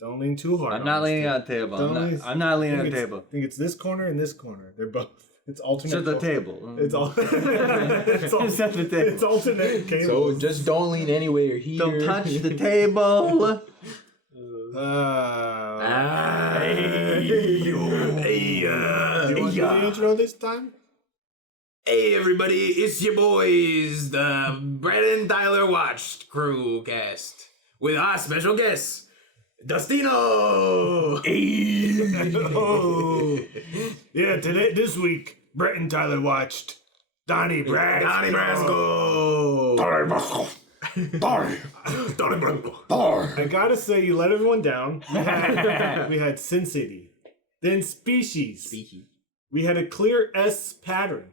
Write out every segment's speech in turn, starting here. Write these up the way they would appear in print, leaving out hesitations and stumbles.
Don't lean too hard. I'm not leaning on the table. I'm not leaning on the table. I think it's this corner and this corner. They're both. It's alternate. It's at the table. It's all. It's at the table. It's alternate cables. So just don't lean anywhere here. Don't touch the table. Do you want to do the intro this time? Hey everybody, it's your boys, the Brad and Tyler Watched Crew cast with our special guest, Dustino. Oh. Yeah, this week, Brett and Tyler watched Donnie Brasco. Donnie Brasco. Donnie Brasco. I gotta say, you let everyone down. We had Sin City, then Species. We had a clear S pattern.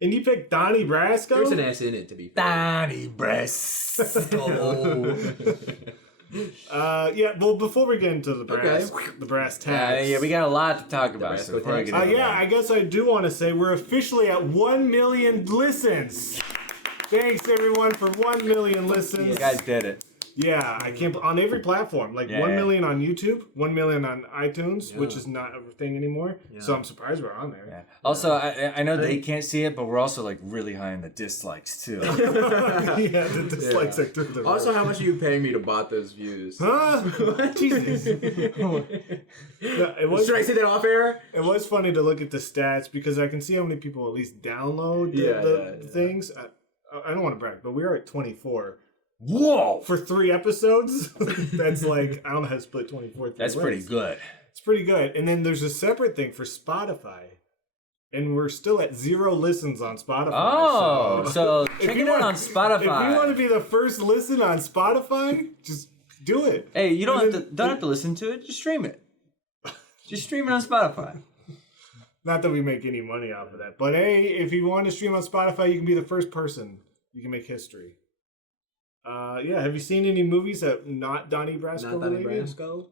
And you picked Donnie Brasco? There's an S in it, to be fair. Donnie Brasco. Yeah, well, before we get into the brass tacks. Yeah, we got a lot to talk about. So before we get into I guess I do want to say we're officially at 1 million listens. Thanks, everyone, for 1 million listens. You guys did it. Yeah, I can't on every platform. Like 1 million on YouTube, 1 million on iTunes, which is not a thing anymore. Yeah. So I'm surprised we're on there. Yeah. Also, I know they can't see it, but we're also like really high in the dislikes too. Yeah, the dislikes are through the roof. Also, how much are you paying me to bot those views? Huh? Jesus. Should I say that off air? It was funny to look at the stats because I can see how many people at least download the things. I don't want to brag, but we are at 24. Whoa! For 3 episodes? That's like, I don't know how to split 24. That's pretty good. It's pretty good. And then there's a separate thing for Spotify. And we're still at 0 listens on Spotify. Oh, so check it out on Spotify. If you want to be the first listen on Spotify, just do it. Hey, you don't have to listen to it. Just stream it. Just stream it on Spotify. Not that we make any money off of that. But hey, if you want to stream on Spotify, you can be the first person. You can make history. Yeah, have you seen any movies that not Donnie Brasco Not Donnie related? Brasco?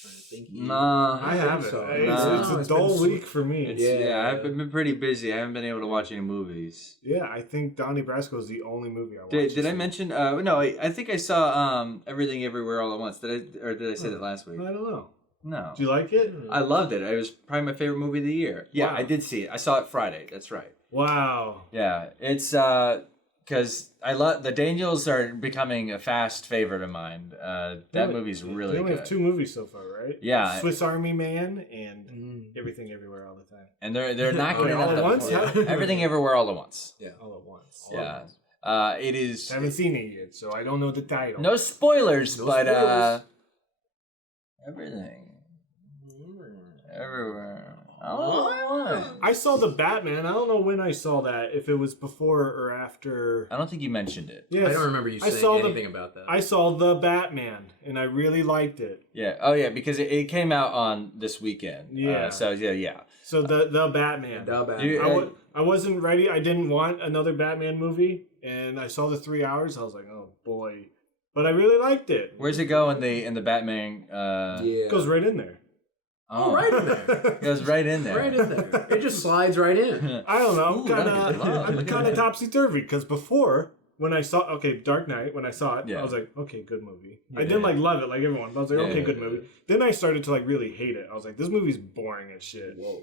Trying to think. Nah, I haven't. So. It's a dull week for me. Yeah, I've been pretty busy. I haven't been able to watch any movies. Yeah, I think Donnie Brasco is the only movie I watched. Did I mention? No, I think I saw Everything Everywhere All at Once. Did I say that last week? I don't know. No. Do you like it? I loved it. It was probably my favorite movie of the year. Yeah, Wow. I did see it. I saw it Friday. That's right. Wow. Yeah, it's because I love the Daniels are becoming a fast favorite of mine. That movie's really They only good. have 2 movies so far, right? Yeah, Swiss Army Man and Everything Everywhere All the Time. and they're knocking it all out at once. Everything Everywhere All at Once. Yeah. All at once. Yeah, it is. I haven't seen it yet, so I don't know the title. No spoilers, No but spoilers. everything everywhere. Oh, I saw the Batman. I don't know when I saw that. If it was before or after. I don't think you mentioned it. Yes, I don't remember you saying anything about that. I saw the Batman, and I really liked it. Yeah. Oh, yeah, because it came out on this weekend. Yeah. So yeah. So the Batman. I wasn't ready. I didn't want another Batman movie, and I saw the 3 hours. I was like, oh boy, but I really liked it. Where's it go in the Batman? It goes right in there. Oh, right in there. It goes right in there. Right in there. It just slides right in. I don't know. Ooh, I'm kind of topsy turvy because before when I saw Dark Knight, when I saw it, I was like, okay, good movie. I didn't love it like everyone, but I was like, okay, good movie. Then I started to really hate it. I was like, this movie's boring as shit. Whoa.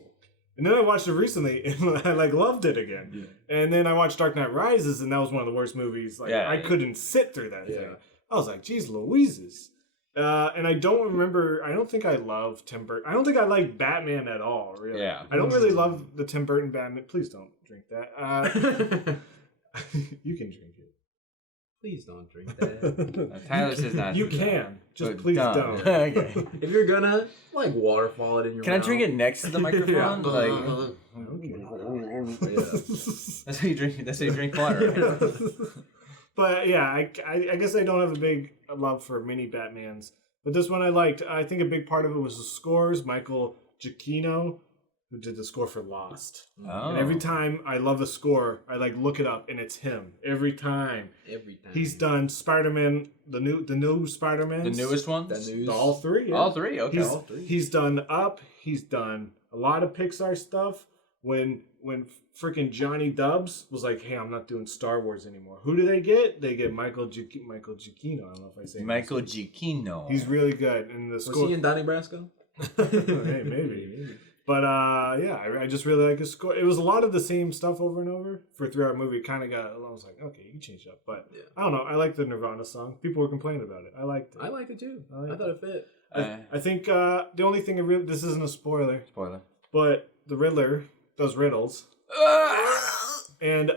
And then I watched it recently and I loved it again. Yeah. And then I watched Dark Knight Rises and that was one of the worst movies. I couldn't sit through that thing. I was like, geez Louises. And I don't remember. I don't think I love Tim Burton. I don't think I like Batman at all. Really. Yeah. I don't really love the Tim Burton Batman. Please don't drink that. You can drink it. Please don't drink that. Tyler says not. You can. Just please don't. Okay. If you're gonna waterfall it in your Can mouth. I drink it next to the microphone? That's how you drink. That's how you drink water. Right? But yeah, I guess I don't have a big love for mini Batmans. But this one I liked. I think a big part of it was the scores. Michael Giacchino, who did the score for Lost. Oh. And every time I love the score, I look it up and it's him. Every time. He's done Spider-Man, the new Spider-Man. The newest one? All 3. Yeah. All 3, okay. He's done Up. He's done a lot of Pixar stuff. When when freaking Johnny Dubs was like, "Hey, I'm not doing Star Wars anymore." Who do they get? They get Michael Giacchino. I don't know if I say Michael Giacchino. He's really good. And the Was he in Donnie Brasco? Hey, maybe. But yeah, I just really like his score. It was a lot of the same stuff over and over for throughout the movie. It kind of got. I was like, okay, you can change it up. But I don't know. I like the Nirvana song. People were complaining about it. I liked it. I liked it too. I thought it fit. I think the only thing this isn't a spoiler, but the Riddler does riddles, and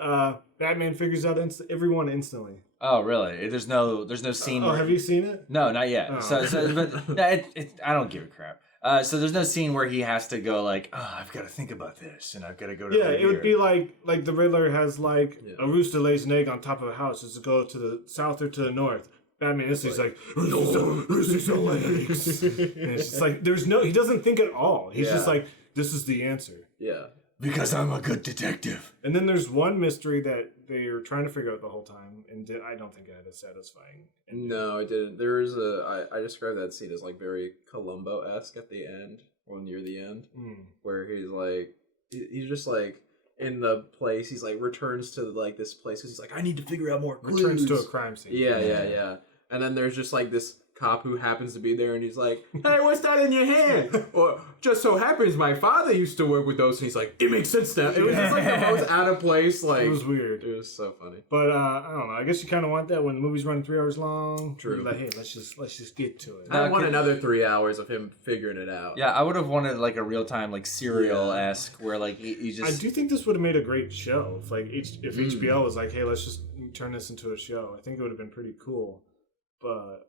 Batman figures out everyone instantly. Oh, really? There's no scene. Have you seen it? No, not yet. Oh. But I don't give a crap. So there's no scene where he has to go like, oh, I've got to think about this, and I've got to go to. Yeah, it would be like the Riddler has like a rooster lays an egg on top of a house. Does it go to the south or to the north? Batman is like, roosters don't lay eggs. And it's just like he doesn't think at all. He's just like, this is the answer. Yeah. Because I'm a good detective. And then there's one mystery that they are trying to figure out the whole time, and I don't think it had a satisfying ending. No, it didn't. There is I described that scene as like very Columbo-esque at the end, or near the end, where he's just like in the place. He's like returns to like this place because he's like, I need to figure out more clues. Returns to a crime scene. Yeah. And then there's just like this cop who happens to be there, and he's like, hey, what's that in your hand? Or just so happens my father used to work with those, and he's like, it makes sense now. It was just like the most out of place. Like, it was weird. It was so funny. But I don't know. I guess you kind of want that when the movie's running 3 hours long. True. You're like, hey, let's just get to it. I want another 3 hours of him figuring it out. Yeah, I would have wanted like a real time like serial-esque where like you just. I do think this would have made a great show if if HBO was like, hey, let's just turn this into a show. I think it would have been pretty cool. But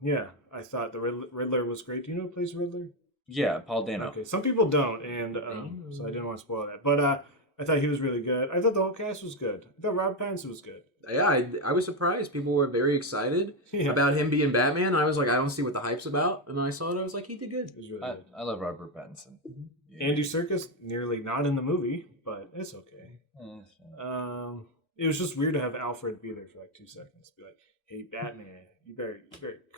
yeah, I thought the Riddler was great. Do you know who plays the Riddler? Yeah, Paul Dano. Okay, some people don't, and so I didn't want to spoil that. But I thought he was really good. I thought the whole cast was good. I thouut Rob Pattinson was good. Yeah, I was surprised. People were very excited about him being Batman. I was like, I don't see what the hype's about. And then I saw it, I was like, he did good. It was really good. I love Robert Pattinson. Yeah. Andy Serkis, nearly not in the movie, but it's okay. It was just weird to have Alfred be there for like 2 seconds. Be like, hey, Batman, you better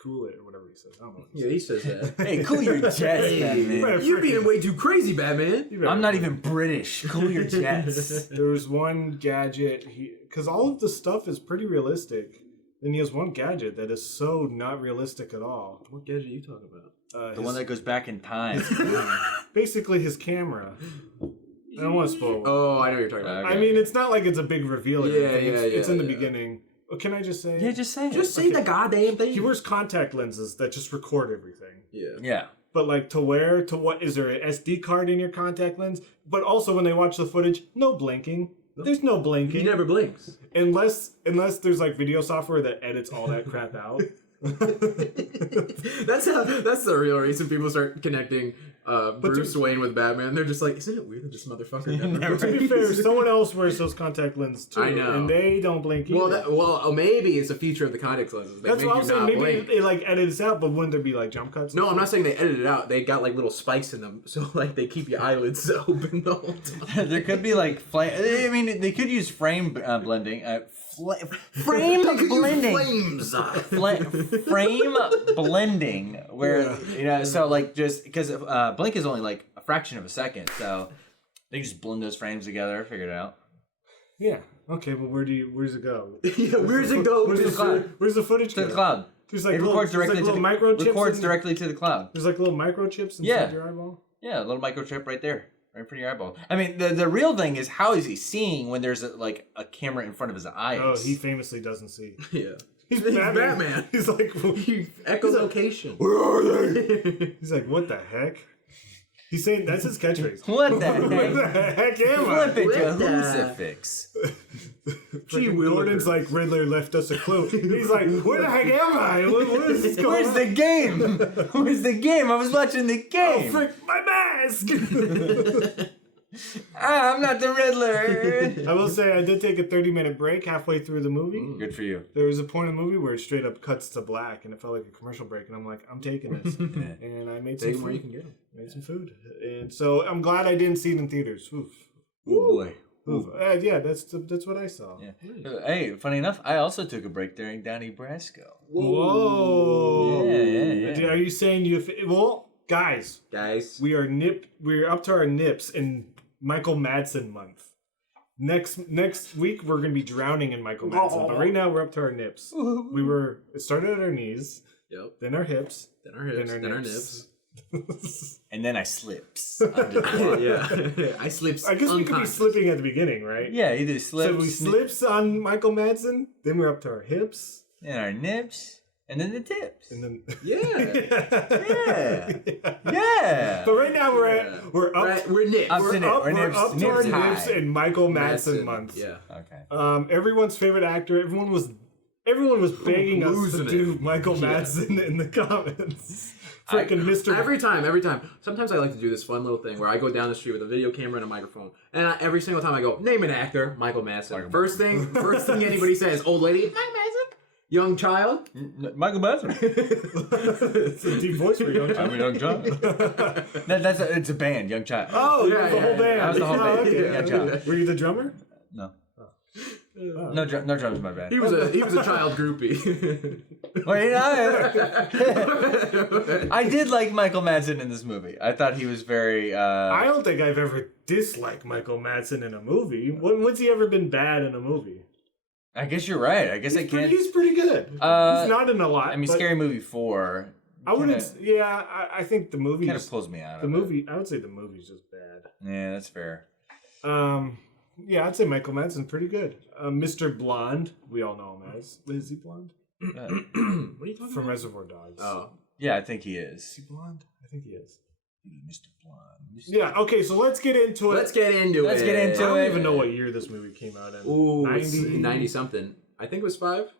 cool it, or whatever he says. I don't know. Yeah, he says that. Hey, cool your jets, Batman. You're being way too crazy, Batman. I'm not even British. Cool your jets. There was one gadget, because all of the stuff is pretty realistic. Then he has one gadget that is so not realistic at all. What gadget are you talking about? The one that goes back in time. Basically, his camera. I don't want to spoil it. Oh, I know what you're talking about. Okay. I mean, it's not like it's a big reveal. It's in the yeah. beginning. Oh, can I just say? Yeah, just say it. Just say the goddamn thing. He wears contact lenses that just record everything. Yeah. But like to what? Is there an SD card in your contact lens? But also when they watch the footage, no blinking. There's no blinking. He never blinks. Unless there's like video software that edits all that crap out. That's the real reason people start connecting Bruce Wayne with Batman. They're just like, isn't it weird that this motherfucker never To be fair, someone else wears those contact lenses too. I know. And they don't blink either. Well, maybe it's a feature of the contact lenses. That's what I'm saying. Maybe they like edit this out, but wouldn't there be like jump cuts? No, I'm not saying they edit it out. They got like little spikes in them, so like they keep your eyelids open the whole time. There could be like I mean, they could use frame blending. Frame blending. Frame blending, where so like just because blink is only like a fraction of a second, so they just blend those frames together, figure it out. Yeah. Okay, but where's it go? Yeah, where's it go? Where's the cloud? Where's the footage To go? the cloud. There's like it records directly to microchips. Records directly to the cloud. There's like little microchips inside your eyeball. Yeah, a little microchip right there. Right in front of your eyeball. I mean, the real thing is how is he seeing when there's a camera in front of his eyes? Oh, he famously doesn't see. Yeah. He's Batman. He's like, echolocation. Where are they? He's like, what the heck? He's saying that's his catchphrase. What the heck? What the heck am I? Flip it to crucifix. Gee, Gordon's like, Riddler left us a clue. He's like, where the heck am I? What is this going Where's on? the game? Where's the game? I was watching the game. Oh, frick, my mask! I'm not the Riddler. I will say I did take a 30-minute break halfway through the movie. Good for you. There was a point in the movie where it straight up cuts to black, and it felt like a commercial break. And I'm like, I'm taking this, and I made some food. Where you can get them. Made some food, and so I'm glad I didn't see it in theaters. Oof. Oh boy. Oof. Yeah, that's what I saw. Yeah. Hey, funny enough, I also took a break during Donnie Brasco. Whoa. Yeah. Are you saying you? Well, guys, Guys, we're up to our nips in Michael Madsen month. Next week we're gonna be drowning in Michael Madsen, but right now we're up to our nips. It started at our knees, then our hips, then our nips. And then I slips. I slips. I guess we could be slipping at the beginning, right? Yeah, either slips. So we slips on Michael Madsen, then we're up to our hips, and our nips, and then the tips. And then yeah. But right now we're nips. We're up to our nips in Michael Madsen month. Yeah. Okay. Everyone's favorite actor. Everyone was begging us to do Michael Madsen in the comments. Freaking Mr. Every time. Sometimes I like to do this fun little thing where I go down the street with a video camera and a microphone, and every single time I go, name an actor, Michael Madsen. First thing anybody says, old lady, Michael Madsen. Young child, Michael Madsen. It's a deep voice for young child. I'm a young child. It's a band, Young Child. Oh, yeah, the whole band. That was the whole band. Okay. Young Child. Were you the drummer? No. No drums in my band. He was a child groupie. Wait, I did like Michael Madsen in this movie. I thought he was very. I don't think I've ever disliked Michael Madsen in a movie. When's he ever been bad in a movie? I guess you're right. I guess I can't. He's pretty good. He's not in a lot. I mean, Scary Movie 4. I wouldn't. Yeah, I think the movie kind of pulls me out. The movie. I would say the movie's just bad. Yeah, that's fair. Yeah, I'd say Michael Madsen's pretty good. Mr. Blonde, we all know him as. Is he blonde? What are you talking about? From Reservoir Dogs. Oh. Yeah, I think he is. Is he blonde? I think he is. Mr. Blonde. Yeah, okay, so let's get into it. Let's get into it. I don't even know what year this movie came out in. Ooh, 90 something. I think it was 5.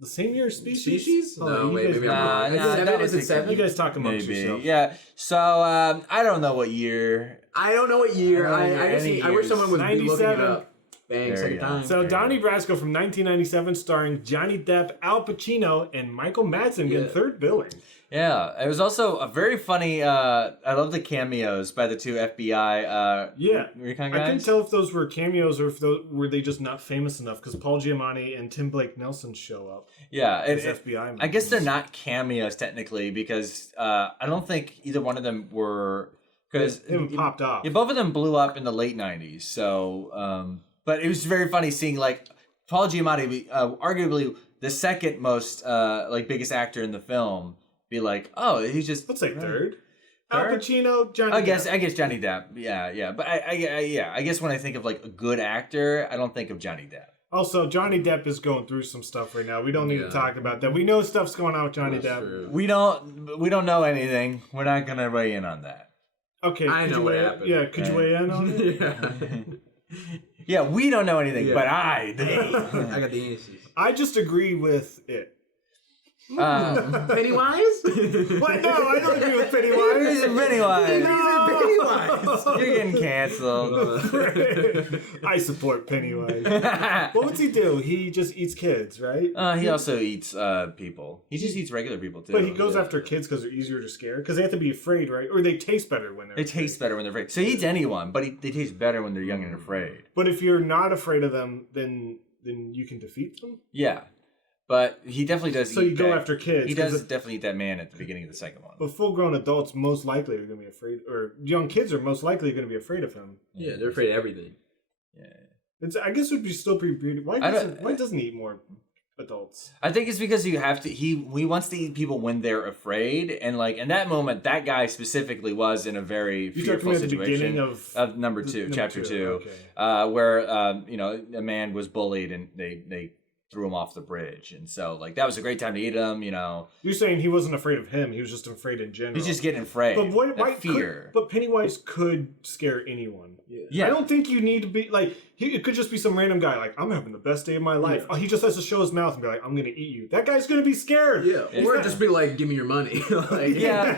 The same year as Species? Species? No, wait, maybe I'm wrong. 7? Is it 7? You guys talk amongst yourselves. Yeah, so I don't know what year. I wish someone would be looking it up. Bang, second time. So Donnie Brasco from 1997, starring Johnny Depp, Al Pacino, and Michael Madsen getting third billing. Yeah, it was also a very funny. I love the cameos by the two FBI. Recon guys. I couldn't tell if those were cameos or if were they just not famous enough because Paul Giamatti and Tim Blake Nelson show up. Yeah, FBI. I guess they're not cameos technically because I don't think either one of them were because they popped off. Yeah, both of them blew up in the late '90s. So, but it was very funny seeing like Paul Giamatti, arguably the second most biggest actor in the film. Be like, oh, he's just. Let's say third. Al Pacino, Johnny Depp. I guess Johnny Depp. Yeah. But I guess when I think of like a good actor, I don't think of Johnny Depp. Also, Johnny Depp is going through some stuff right now. We don't need to talk about that. We know stuff's going on with Johnny Depp. True. We don't know anything. We're not gonna weigh in on that. Okay, I know what happened. Yeah, could you weigh in on it? Yeah, we don't know anything, but I do. I got the answers. I just agree with it. Pennywise? What? No, I don't agree with Pennywise. Pennywise. No. You're getting canceled. I support Pennywise. What's he do? He just eats kids, right? He also eats people. He just eats regular people too. But he goes after kids because they're easier to scare. Because they have to be afraid, right? Or they taste better when they're afraid. Taste better when they're afraid. So he eats anyone, but they taste better when they're young and afraid. But if you're not afraid of them, then you can defeat them? Yeah. But he definitely does. So you go after kids. He does definitely eat that man at the beginning of the second one. But full-grown adults most likely are going to be afraid, or young kids are most likely going to be afraid of him. Yeah, they're afraid of everything. Yeah, I guess it would be still pretty beautiful. Why doesn't he eat more adults? I think it's because you have to. He wants to eat people when they're afraid, and like in that moment, that guy specifically was in a very fearful situation. The beginning of number 2, chapter 2, okay. Where a man was bullied and they threw him off the bridge, and so like that was a great time to eat him. You're saying he wasn't afraid of him; he was just afraid in general. He's just getting afraid. But why fear? But Pennywise could scare anyone. Yeah. I don't think you need to be like. It could just be some random guy like, I'm having the best day of my life. Yeah. Oh, he just has to show his mouth and be like, I'm gonna eat you. That guy's gonna be scared. Yeah, or just be like, give me your money. Like, yeah.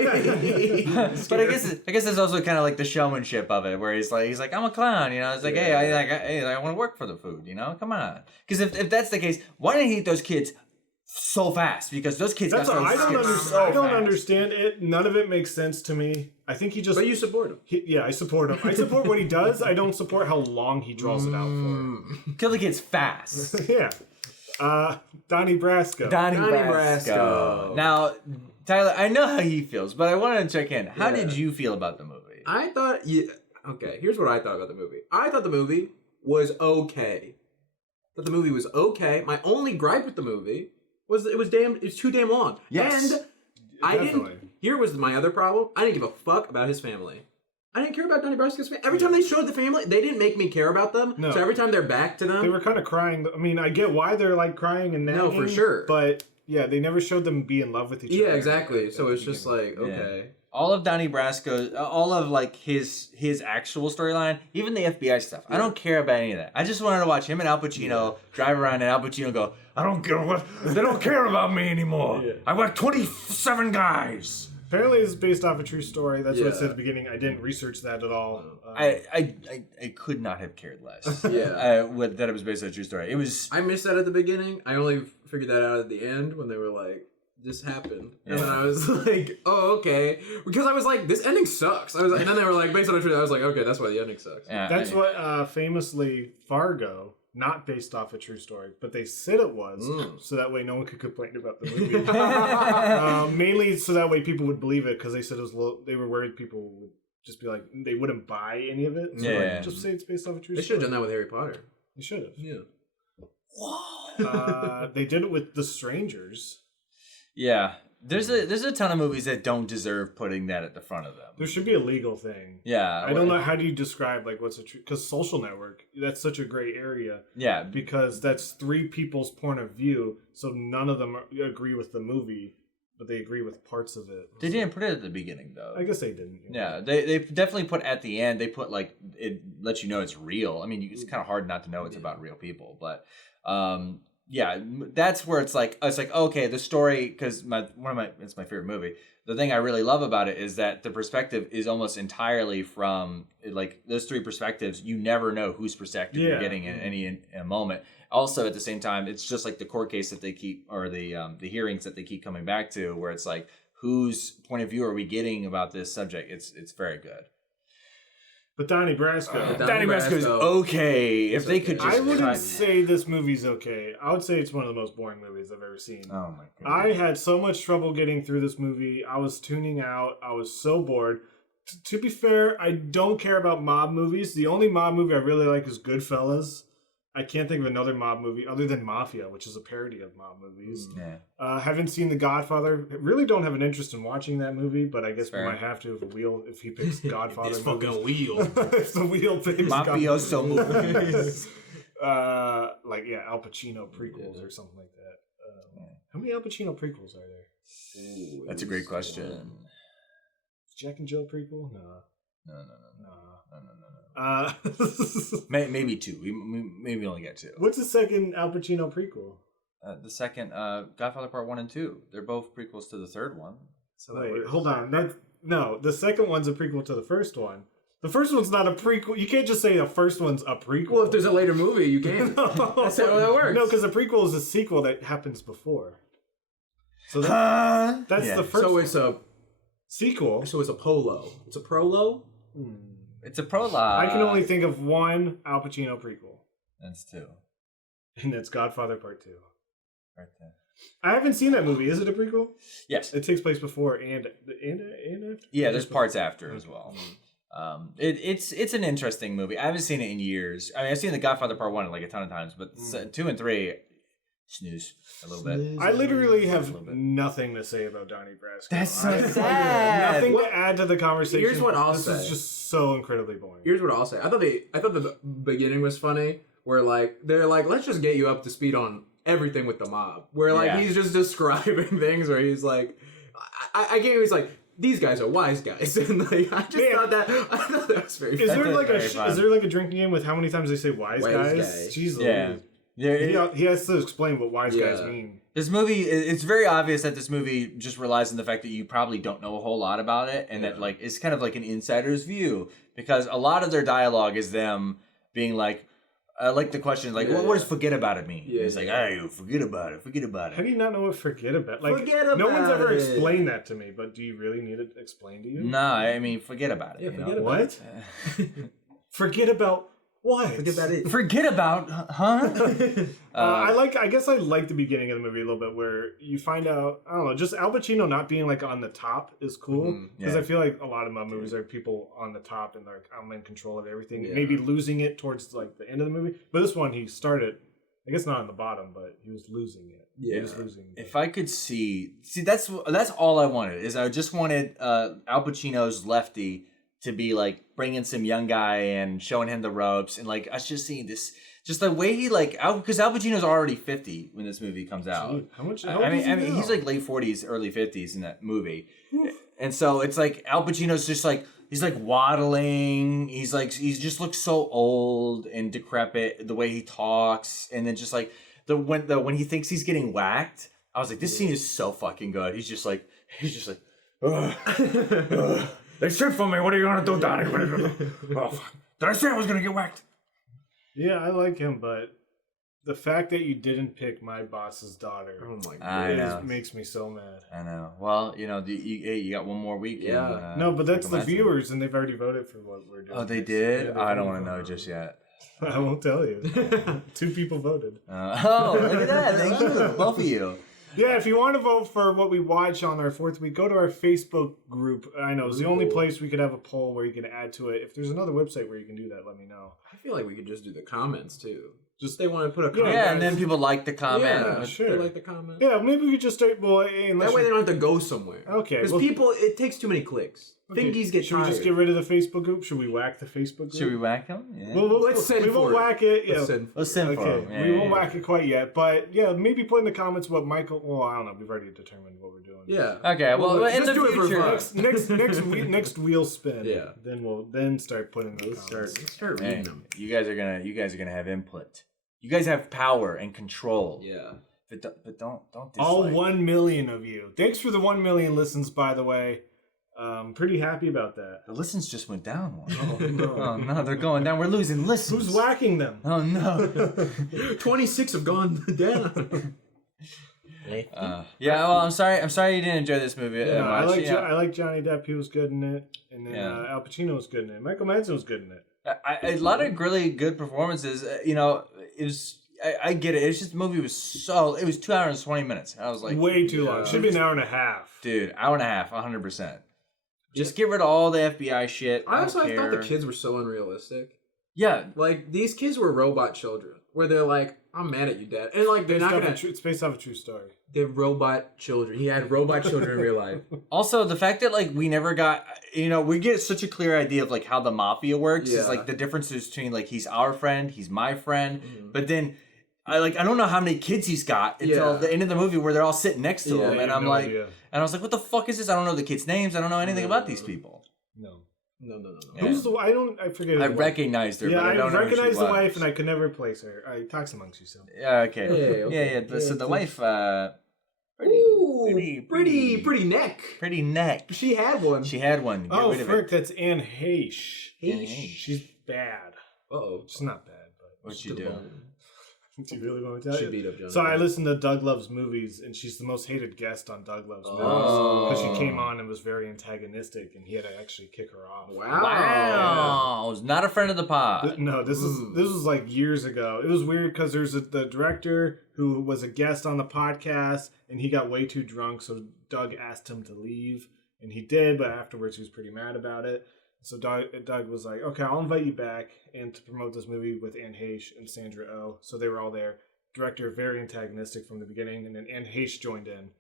But I guess there's also kind of like the showmanship of it, where he's like, I'm a clown. It's like, hey, I want to work for the food. Come on. Because if that's the case, why didn't he eat those kids so fast? Because those kids got so fast. I don't understand it. None of it makes sense to me. I think he just. But you support him. I support him. I support what he does. I don't support how long he draws it out for. Kill the kids fast. Yeah. Donnie Brasco. Donnie Brasco. Now, Tyler, I know how he feels, but I wanted to check in. How did you feel about the movie? I thought Okay, here's what I thought about the movie. I thought the movie was okay. My only gripe with the movie was it was too damn long. Yes. And here was my other problem. I didn't give a fuck about his family. I didn't care about Donnie Brasco's family. Every time they showed the family, they didn't make me care about them. No. So every time they're back to them, they were kind of crying. I mean, I get why they're like crying and nagging. No, for sure. But yeah, they never showed them be in love with each other. Yeah, exactly. So it's just like, okay. All of Donnie Brasco, all of like his actual storyline, even the FBI stuff. I don't care about any of that. I just wanted to watch him and Al Pacino drive around and Al Pacino go, I don't care what, they don't care about me anymore. I got 27 guys. Apparently it's based off a true story. That's what it said at the beginning. I didn't research that at all. I could not have cared less. That it was based on a true story. It was. I missed that at the beginning. I only figured that out at the end when they were like, this happened. And then I was like, oh, okay. Because I was like, this ending sucks. And then they were like, based on a truth, I was like, okay, that's why the ending sucks. Yeah, that's what famously Fargo, not based off a true story, but they said it was, so that way no one could complain about the movie. Mainly so that way people would believe it, because they said it was they were worried people would just be like, they wouldn't buy any of it. So like, just say it's based off a true story. They should have done that with Harry Potter. They should have. Yeah. Whoa. They did it with The Strangers. Yeah, there's a ton of movies that don't deserve putting that at the front of them. There should be a legal thing. Yeah, I don't know, how do you describe like what's a true? Because Social Network, that's such a gray area. Yeah, because that's three people's point of view, so none of them agree with the movie, but they agree with parts of it. They didn't put it at the beginning though. I guess they didn't. Yeah, they definitely put at the end. They put like it lets you know it's real. I mean, it's kind of hard not to know it's about real people, but. Yeah, that's where it's like okay, the story, because it's my favorite movie. The thing I really love about it is that the perspective is almost entirely from like those three perspectives. You never know whose perspective you're getting in a moment. Also, at the same time, it's just like the court case that they keep, or the hearings that they keep coming back to, where it's like whose point of view are we getting about this subject? It's very good. But Donnie Brasco. Donnie Brasco's okay. If they could just... I wouldn't say this movie's okay. I would say it's one of the most boring movies I've ever seen. Oh my god. I had so much trouble getting through this movie. I was tuning out. I was so bored. To be fair, I don't care about mob movies. The only mob movie I really like is Goodfellas. I can't think of another mob movie other than Mafia, which is a parody of mob movies. Yeah. Haven't seen The Godfather. Really don't have an interest in watching that movie, but I guess we might have to if he picks Godfather. It's fucking wheel. If the wheel picks Mafioso movies. Al Pacino prequels or something like that. How many Al Pacino prequels are there? Ooh, that's a great question. Jack and Jill prequel? No. Maybe two. We only get two. What's the second Al Pacino prequel? The second, Godfather Part 1 and 2. They're both prequels to the third one. So wait, hold on. The second one's a prequel to the first one. The first one's not a prequel. You can't just say the first one's a prequel. Well, if there's a later movie, you can. That's how that works. No, because a prequel is a sequel that happens before. So that's the first. So it's a sequel. So it's a polo. It's a prolo. It's a prologue. I can only think of one Al Pacino prequel. That's two. And it's Godfather Part 2. Right there. I haven't seen that movie. Is it a prequel? Yes. It takes place before and after? Yeah, there's parts after as well. It's an interesting movie. I haven't seen it in years. I mean, I've seen The Godfather Part 1 like a ton of times, but 2 and 3, snooze a little bit. I literally have nothing to say about Donnie Brasco. That's so sad. Nothing to add to the conversation. Here's what I'll say. This is just so incredibly boring. Here's what I'll say. I thought the beginning was funny, where like they're like, let's just get you up to speed on everything with the mob. Where like he's just describing things where he's like, I can't. He's like, these guys are wise guys, and like I thought that was very. Is there like a drinking game with how many times they say wise guys? Jeez, yeah. He has to explain what wise guys mean. This movie, it's very obvious that this movie just relies on the fact that you probably don't know a whole lot about it, and that like it's kind of like an insider's view, because a lot of their dialogue is them being like the question, like, what does forget about it mean? It's like, hey, forget about it. How do you not know what forget about? Like, forget about no one's ever explained that to me, but do you really need it explained to you? No, I mean, forget about it. Yeah, forget about it. Forget about What? Forget about it. Forget about, huh? I guess I like the beginning of the movie a little bit where you find out, I don't know, just Al Pacino not being like on the top is cool. Because I feel like a lot of my movies are people on the top and like I'm in control of everything. Yeah. Maybe losing it towards like the end of the movie. But this one he started, I guess not on the bottom, but he was losing it. Yeah. He was losing it. If I could see that's all I wanted is I just wanted Al Pacino's Lefty to be like bringing some young guy and showing him the ropes and like I was just seeing this just the way he like because Al Pacino's already 50 when this movie comes out. Gee, how much? I mean he's like late 40s, early 50s in that movie. Oof. And so it's like Al Pacino's just like he's like waddling. He's just looks so old and decrepit the way he talks and then just like when he thinks he's getting whacked, I was like this scene is so fucking good. He's just like ugh, ugh. They stripped for me. What are you gonna do, Donnie? Oh, did I say I was gonna get whacked? Yeah, I like him, but the fact that you didn't pick My Boss's Daughter, oh my god, makes me so mad. I know. Well, you know, you got one more week. Yeah. No, but that's the viewers, and they've already voted for what we're doing. Oh, they did. I don't want to know just yet. I won't tell you. 2 people voted. Oh, look at that! Thank you, both of you. Yeah, if you want to vote for what we watch on our 4th week, go to our Facebook group. I know, it's the only place we could have a poll where you can add to it. If there's another website where you can do that, let me know. I feel like we could just do the comments, too. Just they want to put a comment. Yeah, and then people like the comment. Yeah, sure. They like the comment. Yeah, maybe we could just start... Well, that way they don't have to go somewhere. Okay. Because people, it takes too many clicks. Okay. Fingies get Should tired. we just get rid of the Facebook group? Should we whack the Facebook group? Should we whack them? Yeah. Well, let's send we won't whack it. Yeah. Let's send for them. Yeah, we won't whack it quite yet, but yeah, maybe put in the comments what Michael. Well, I don't know. We've already determined what we're doing. Yeah. Okay. Well, in the future, next wheel spin. Yeah. Then we'll start putting the comments. Start reading them. You guys are gonna have input. You guys have power and control. Yeah. But don't dislike. All 1 million of you. Thanks for the 1 million listens, by the way. Pretty happy about that. The listens just went down one. Oh no. Oh no, they're going down. We're losing listens. Who's whacking them? Oh no. 26 have gone down. Yeah, well, I'm sorry you didn't enjoy this movie much. I like Johnny Depp. He was good in it, and then Al Pacino was good in it. Michael Madsen was good in it. A lot of really good performances. It was. I get it. It's just the movie was it was 2 hours and 20 minutes. I was like, way too long. Should be an hour and a half. Dude, hour and a half, 100%. Just get rid of all the FBI shit. I thought the kids were so unrealistic. Yeah. Like, these kids were robot children. Where they're like, I'm mad at you, Dad. And like, they're not gonna... It's based off a true story. They're robot children. He had robot children in real life. Also, the fact that, like, we never got... we get such a clear idea of, like, how the mafia works. Is, like, the differences between, like, he's our friend, he's my friend. Mm-hmm. But then... I don't know how many kids he's got until the end of the movie where they're all sitting next to him, and I'm like, idea. And I was like, what the fuck is this? I don't know the kids' names. I don't know anything about these people. No. Yeah. Who's the? I forget. I recognized her. Yeah, but I don't recognized know the wife, and I could never replace her. I talks amongst yourself. Yeah. Okay. Yeah. So the wife. Pretty neck. Pretty neck. She had one. Get rid of frick! it. That's Anne Heche. She's bad. Uh-oh. She's not bad, but what'd she do? Do you really want to tell she you? Beat up John so I listened to Doug Loves Movies, and she's the most hated guest on Doug Loves Movies because she came on and was very antagonistic, and he had to actually kick her off. Wow! Was not a friend of the pod. This was like years ago. It was weird because there's the director who was a guest on the podcast, and he got way too drunk, so Doug asked him to leave, and he did, but afterwards he was pretty mad about it. So Doug was like, okay, I'll invite you back and to promote this movie with Anne Heche and Sandra Oh. So they were all there. Director, very antagonistic from the beginning. And then Anne Heche joined in.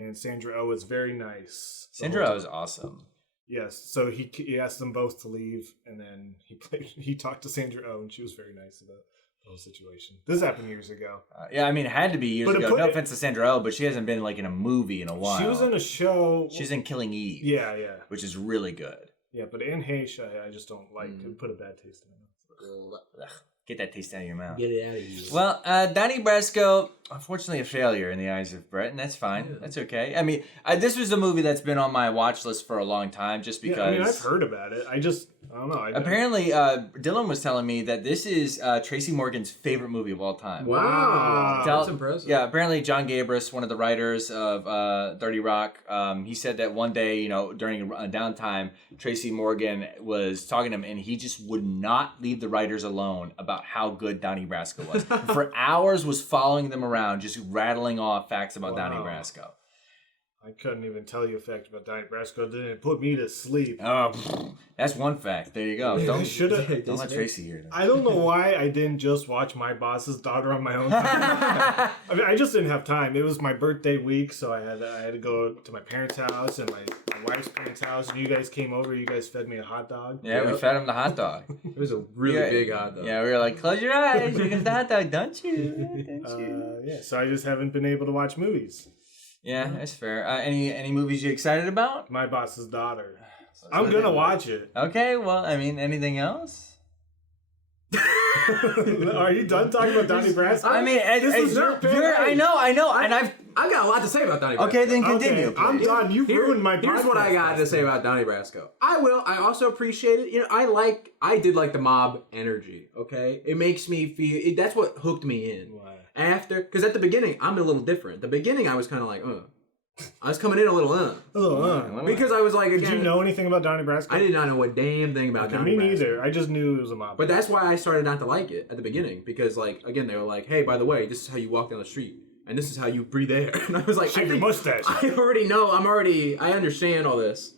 And Sandra Oh was very nice. Sandra Oh is awesome. Yes. So he asked them both to leave. And then he talked to Sandra Oh, and she was very nice about the whole situation. This happened years ago. Yeah, I mean, it had to be years ago. No offense to Sandra Oh, but she hasn't been like in a movie in a while. She was in a show. She's in Killing Eve. Yeah. Which is really good. Yeah, but Anne Heche, I just don't like. It put a bad taste in my mouth. Get that taste out of your mouth. Get it out of here. Well, Donnie Brasco, unfortunately a failure in the eyes of Brett, and that's fine. Yeah. That's okay. I mean, this was a movie that's been on my watch list for a long time, just because. Yeah, I mean, I've heard about it. I don't know. Apparently, Dylan was telling me that this is Tracy Morgan's favorite movie of all time. Wow, that's impressive. Yeah, apparently John Gabris, one of the writers of 30 Rock, he said that one day, during a downtime, Tracy Morgan was talking to him, and he just would not leave the writers alone about how good Donnie Brasco was. For hours, was following them around, just rattling off facts about Donnie Brasco. I couldn't even tell you a fact about Donnie Brasco. Didn't put me to sleep. Oh, that's one fact. There you go. Don't let Tracy hear that. I don't know why I didn't just watch My Boss's Daughter on my own time. I mean, I just didn't have time. It was my birthday week, so I had to go to my parents' house and my wife's parents' house. And you guys came over. You guys fed me a hot dog. Yeah, we fed him the hot dog. It was a really big hot dog. Yeah, we were like, close your eyes. You're gonna the hot dog, don't you? Yeah, so I just haven't been able to watch movies. Yeah, that's fair. Any movies you excited about? My Boss's Daughter. I'm gonna watch it. Okay, well, I mean, anything else? Are you done talking about Donnie Brasco? I mean, this is your pick. I know, and I've got a lot to say about Donnie Brasco. Okay, then continue. Okay, I'm done. You ruined my podcast. Here's what I got to say about Donnie Brasco. I also appreciate it. I did like the mob energy. Okay, it makes me feel. That's what hooked me in. Why? Because at the beginning, I'm a little different. The beginning, I was kind of like, I was coming in a little, because I was like, again, did you know anything about Donnie Brasco? I did not know a damn thing about Donnie Brasco. Me neither. I just knew it was a mob. But that's why I started not to like it at the beginning, because again, they were like, hey, by the way, this is how you walk down the street, and this is how you breathe air. And I was like, shave your mustache. I already know. I understand all this.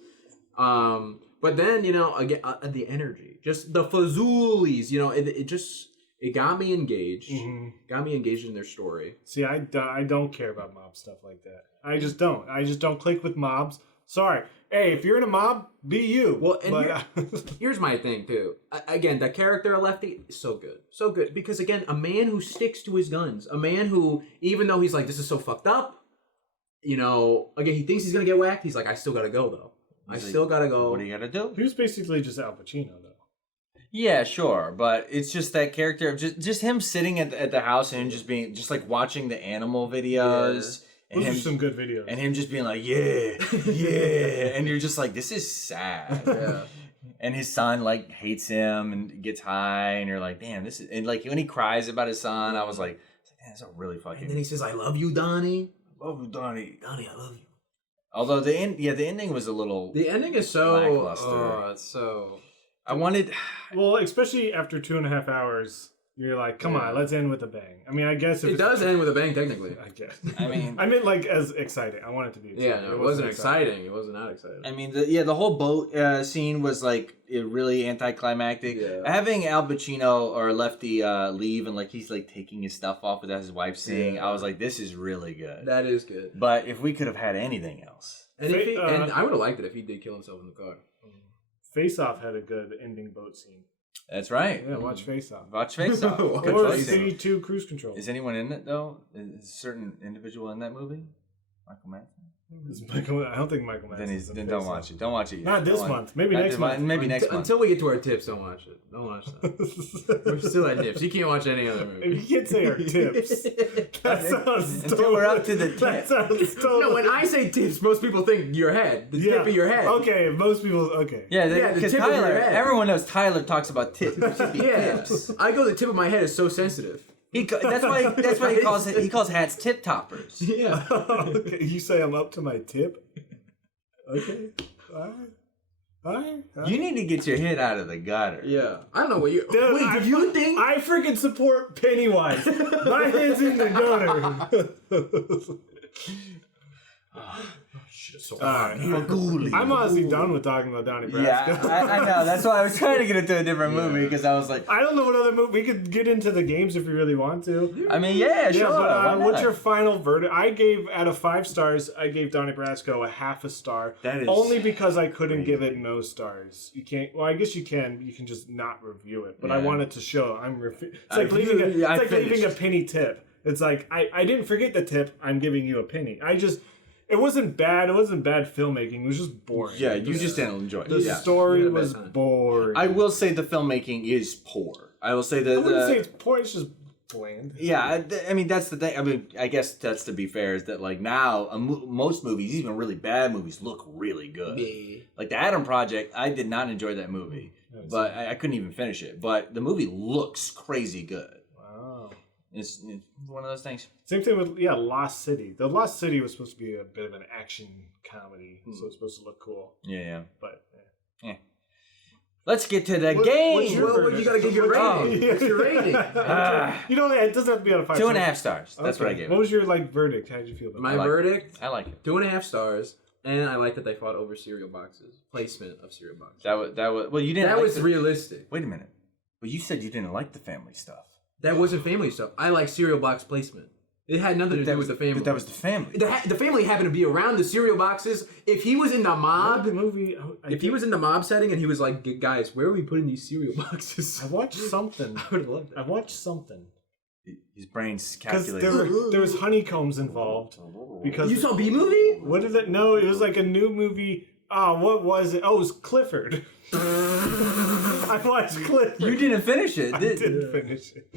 But then again, the energy, just the fazoolis, it got me engaged. Mm-hmm. Got me engaged in their story. See, I don't care about mob stuff like that. I just don't. I just don't click with mobs. Sorry. Hey, if you're in a mob, be you. Well, and here's my thing, too. Again, the character of Lefty is so good. So good. Because, again, a man who sticks to his guns. A man who, even though he's like, this is so fucked up, again, he thinks he's going to get whacked. He's like, I still got to go, though. I still got to go. What do you got to do? He was basically just Al Pacino, though. Yeah, sure, but it's just that character of just him sitting at the house and just being like watching the animal videos. Yeah. Those are some good videos. And him just being like, yeah, and you're just like, this is sad. Yeah. And his son hates him and gets high, and you're like, damn, this is, and when he cries about his son, I was like, damn, that's a really fucking. And then he says, I love you, Donnie. I love you, Donnie. Donnie, I love you. Although the ending was a little. The ending is so lackluster. Oh, it's so. I wanted. Well, especially after 2.5 hours, you're like, come on, let's end with a bang. I mean, I guess it does end with a bang, technically. I guess. I mean, I meant as exciting. I want it to be exciting. Yeah, no, it wasn't exciting. It wasn't that exciting. I mean, the whole boat scene was really anticlimactic. Yeah. Having Al Pacino or Lefty leave and he's taking his stuff off without his wife seeing, I was like, this is really good. That is good. But if we could have had anything else, and I would have liked it if he did kill himself in the car. Face Off had a good ending boat scene. That's right. Yeah, watch Face Off. Watch Face Off. Or City 2 Cruise Control. Is anyone in it, though? Is a certain individual in that movie? Michael Madsen? I don't think Michael Madsen. Then don't watch it. Don't watch it yet. Not this month. Maybe next month. Maybe next month. Until we get to our tips, don't watch it. Don't watch that. We're still at tips. You can't watch any other movie. You can't say our tips. That sounds until we're up to the tip. That sounds totally. No, when I say tips, most people think your head. The tip of your head. Okay, most people. Okay. Yeah, because Tyler. Everyone knows Tyler talks about tips. Tips. I go. The tip of my head is so sensitive. That's why he calls hats tip toppers. Yeah. Okay. You say I'm up to my tip. Okay. All right. You need to get your head out of the gutter. Yeah. I don't know what you. Dude, wait, do you think I freaking support Pennywise? My head's in the gutter. So I'm honestly done with talking about Donnie Brasco. Yeah, I know. That's why I was trying to get into a different movie because I was like, I don't know what other movie we could get into the games if we really want to. I mean, yeah, sure. But what's your final verdict? I gave out of 5 stars. I gave Donnie Brasco a 1/2 star. That is only because I couldn't give it no stars. You can't. Well, I guess you can. You can just not review it. But I wanted to show it's like leaving a penny tip. It's like I didn't forget the tip. I'm giving you a penny. It wasn't bad. It wasn't bad filmmaking. It was just boring. Yeah, you just didn't enjoy it. The story was boring. I will say the filmmaking is poor. I will say that. I wouldn't say it's poor. It's just bland. Yeah, I mean that's the thing. I mean, I guess that's to be fair is that like now most movies, even really bad movies, look really good. Yeah. Like the Adam Project, I did not enjoy that movie, but I couldn't even finish it. But the movie looks crazy good. Wow. It's one of those things. Same thing with Lost City. The Lost City was supposed to be a bit of an action comedy, so it's supposed to look cool. Yeah. But let's get to the game. What you gotta give your rating? What's your rating? You know, it doesn't have to be out of 5. 2.5 stars. That's what I gave it. What was your verdict? How did you feel about My verdict? I like it. 2.5 stars. And I like that they fought over cereal boxes. Placement of cereal boxes. That was well. You didn't. That was realistic. Wait a minute. Well, you said you didn't like the family stuff. That wasn't family stuff. I like cereal box placement. It had nothing to do with the family. But that was the family. The family happened to be around the cereal boxes. If he was in the mob, if he was in the mob setting and he was like, guys, where are we putting these cereal boxes? I watched something. I would have loved that. I watched something. His brain's Because calculating. there was honeycombs involved. Because You saw B-movie? What is it? No, it was like a new movie. What was it? Oh, it was Clifford. I watched Clifford. You didn't finish it, I didn't finish it.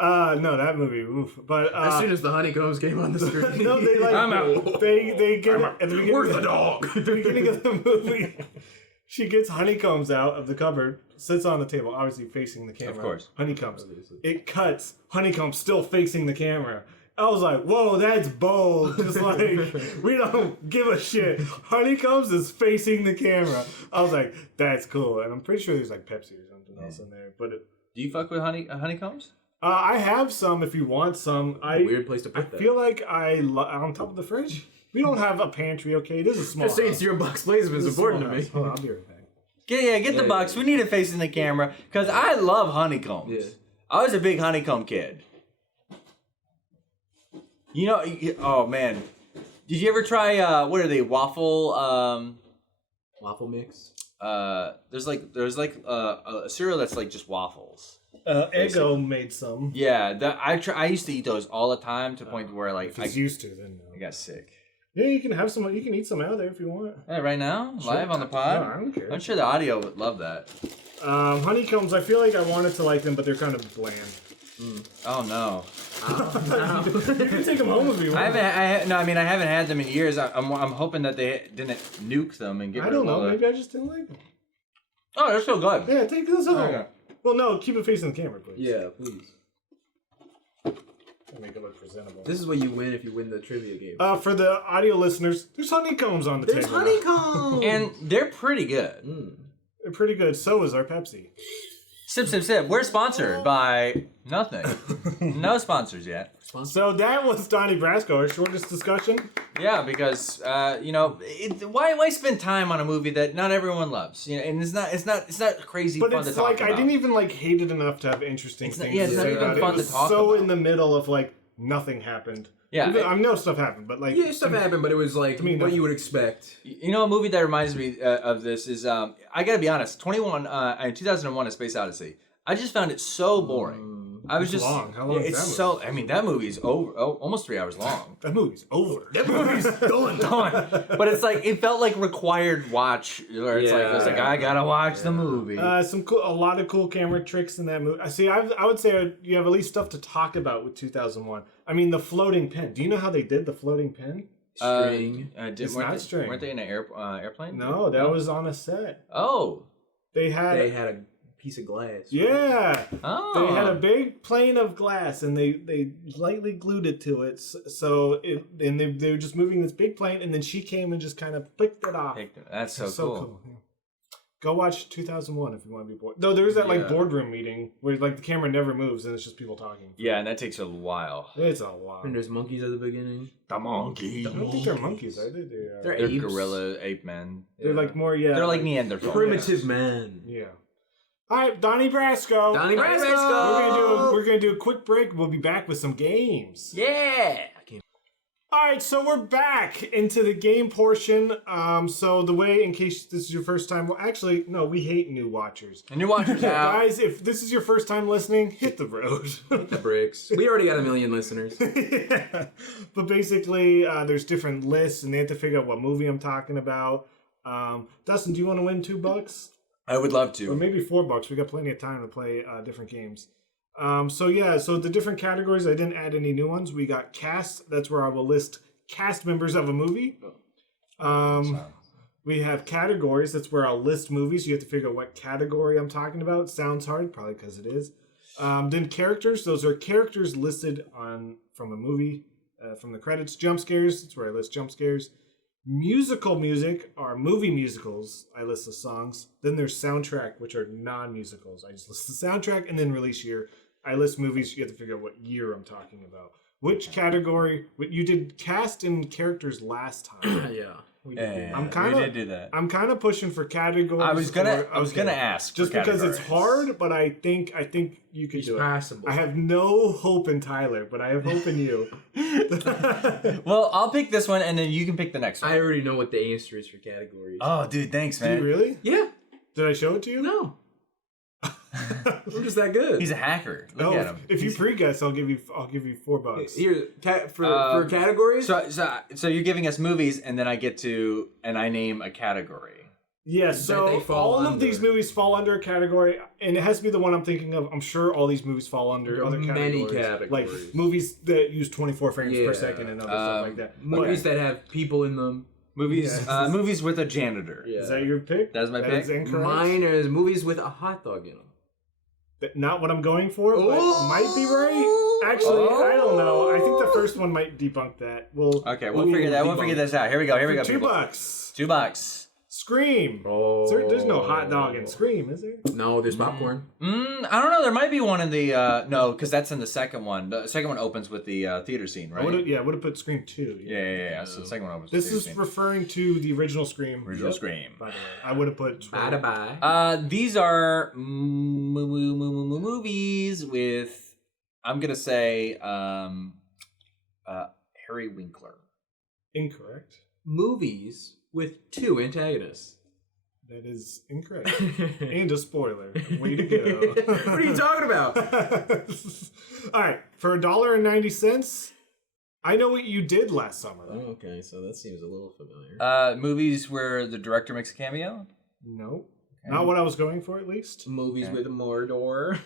No, that movie. Oof. But As soon as the honeycombs came on the screen. no, they like I'm out. They get at the beginning. Where's the dog? At the beginning of the movie, she gets honeycombs out of the cupboard, sits on the table, obviously facing the camera. Of course. Honeycombs. It cuts. Honeycombs still facing the camera. I was like, whoa, that's bold. Just like, we don't give a shit. Honeycombs is facing the camera. I was like, that's cool. And I'm pretty sure there's like Pepsi or something else in there. But Do you fuck with honeycombs? I have some if you want some. Weird place to put that. I feel like on top of the fridge. We don't have a pantry, okay? This is small. Just saying cereal box placement is important to me. Hold on, I'll be right back. Get the box. We need it facing the camera because I love honeycombs. Yeah. I was a big honeycomb kid. You know, oh man, did you ever try? What are they? Waffle? Waffle mix. There's a cereal that's like just waffles. Eggo made some. Yeah, I used to eat those all the time to the point where like If it's used to, then no. I got sick. Yeah, you can have some. You can eat some out there if you want. Hey, right now, live on the pod. No, I don't care. I'm sure the audio would love that. Honeycombs. I feel like I wanted to like them, but they're kind of bland. Oh no. You can take them home if you want. I haven't had them in years. I'm hoping that they didn't nuke them and get I rid don't of all know. the... Maybe I just didn't like them. Oh, they're still good. Yeah, take this home. Okay. Well, no, keep it facing the camera, please. Yeah, please. Make it look presentable. This is what you win if you win the trivia game. For the audio listeners, there's honeycombs on the table. There's honeycomb! And they're pretty good. They're pretty good. So is our Pepsi. Sip, sip, sip. We're sponsored by nothing. No sponsors yet. So that was Donnie Brasco, our shortest discussion. Yeah, because why spend time on a movie that not everyone loves? You know, and it's not crazy But fun it's to talk like about. I didn't even like hate it enough to have interesting things. it's to not say even about fun it. It to was talk so about. in the middle of like nothing happened. Yeah, I know stuff happened, but like Yeah, stuff happened, but it was like me, what nothing. you would expect. You know, a movie that reminds me of this is I gotta be honest. 2001: A Space Odyssey. I just found it so boring. I was It's just long. How long is it's that movie? so. I mean, that movie is almost 3 hours long. That movie's over. That movie's done. But it's like it felt like required watch, where it's like I gotta watch the movie. A lot of cool camera tricks in that movie. See, I would say you have at least stuff to talk about with 2001. I mean, the floating pen. Do you know how they did the floating pen? String. It's not string. Weren't they in an airplane? No, that was on a set. Oh. They had a piece of glass. Yeah. Oh. They had a big plane of glass and they lightly glued it to it. So they were just moving this big plane and then she came and just kind of picked it off. That's so cool. Yeah. Go watch 2001 if you want to be bored. Though there's that like boardroom meeting where like the camera never moves and it's just people talking. Yeah, and that takes a while. It's a while. And there's monkeys at the beginning. The monkeys. I don't think they're monkeys, are they? They're They're apes. gorilla ape men. They're like more They're like Neanderthals. Primitive man. Yeah. All right, Donnie Brasco. Donnie Brasco. We're gonna do a quick break. We'll be back with some games. Yeah. All right, so we're back into the game portion. So the way, in case this is your first time, well, actually, no, we hate new watchers. And your watchers out. Guys, if this is your first time listening, hit the road. The bricks. We already got 1 million listeners. Yeah. But basically, there's different lists, and they have to figure out what movie I'm talking about. Dustin, do you want to win $2? I would love Or to. maybe $4. We got plenty of time to play different games. So the different categories, I didn't add any new ones. We got cast. That's where I will list cast members of a movie. We have categories. That's where I'll list movies. You have to figure out what category I'm talking about. Sounds hard, probably because it is. Then characters. Those are characters listed from a movie, from the credits. Jump scares. That's where I list jump scares. Musical music are movie musicals. I list the songs. Then there's soundtrack, which are non-musicals. I just list the soundtrack, and then release year. I list movies. You have to figure out what year I'm talking about. Which category? You did cast and characters last time. Yeah. We did do that. I'm kind of pushing for categories. I was gonna ask just because it's hard, but I think you could do passable. it. I have no hope in Tyler, but I have hope in you. Well, I'll pick this one, and then you can pick the next one. I already know what the answer is for categories. Oh, dude, thanks, man. Do you really? Yeah. Did I show it to you? No. I'm just that good. He's a hacker. Look at him. If you pre-guess, I'll give you $4. Here, for categories. So you're giving us movies, and then I name a category. Yes. So all of these movies fall under a category, and it has to be the one I'm thinking of. I'm sure all these movies fall under other categories. Many categories, like movies that use 24 frames per second and other stuff like that. Movies that have people in them. Movies with a janitor. Yeah. Is that your pick? That's my pick. Mine is movies with a hot dog in them. Not what I'm going for, but might be right. Actually, I don't know. I think the first one might debunk that. We'll figure that. We'll figure this out. Here we go. $2. $2. Scream. There's no hot dog in Scream, is there? No, there's popcorn. I don't know. There might be one in the no, because that's in the second one. The second one opens with the theater scene, right? I would have put Scream 2. Yeah. So the second one opens. This is referring to the original Scream. Scream. By the way, I would have put. These are movies with, I'm gonna say, Harry Winkler. Incorrect. Movies with 2 antagonists. That is incorrect. And a spoiler. Way to go. What are you talking about? All right. For $1.90, I Know What You Did Last Summer. Oh, okay, so that seems a little familiar. Movies where the director makes a cameo? No. Okay. Not what I was going for, at least. Movies with Mordor.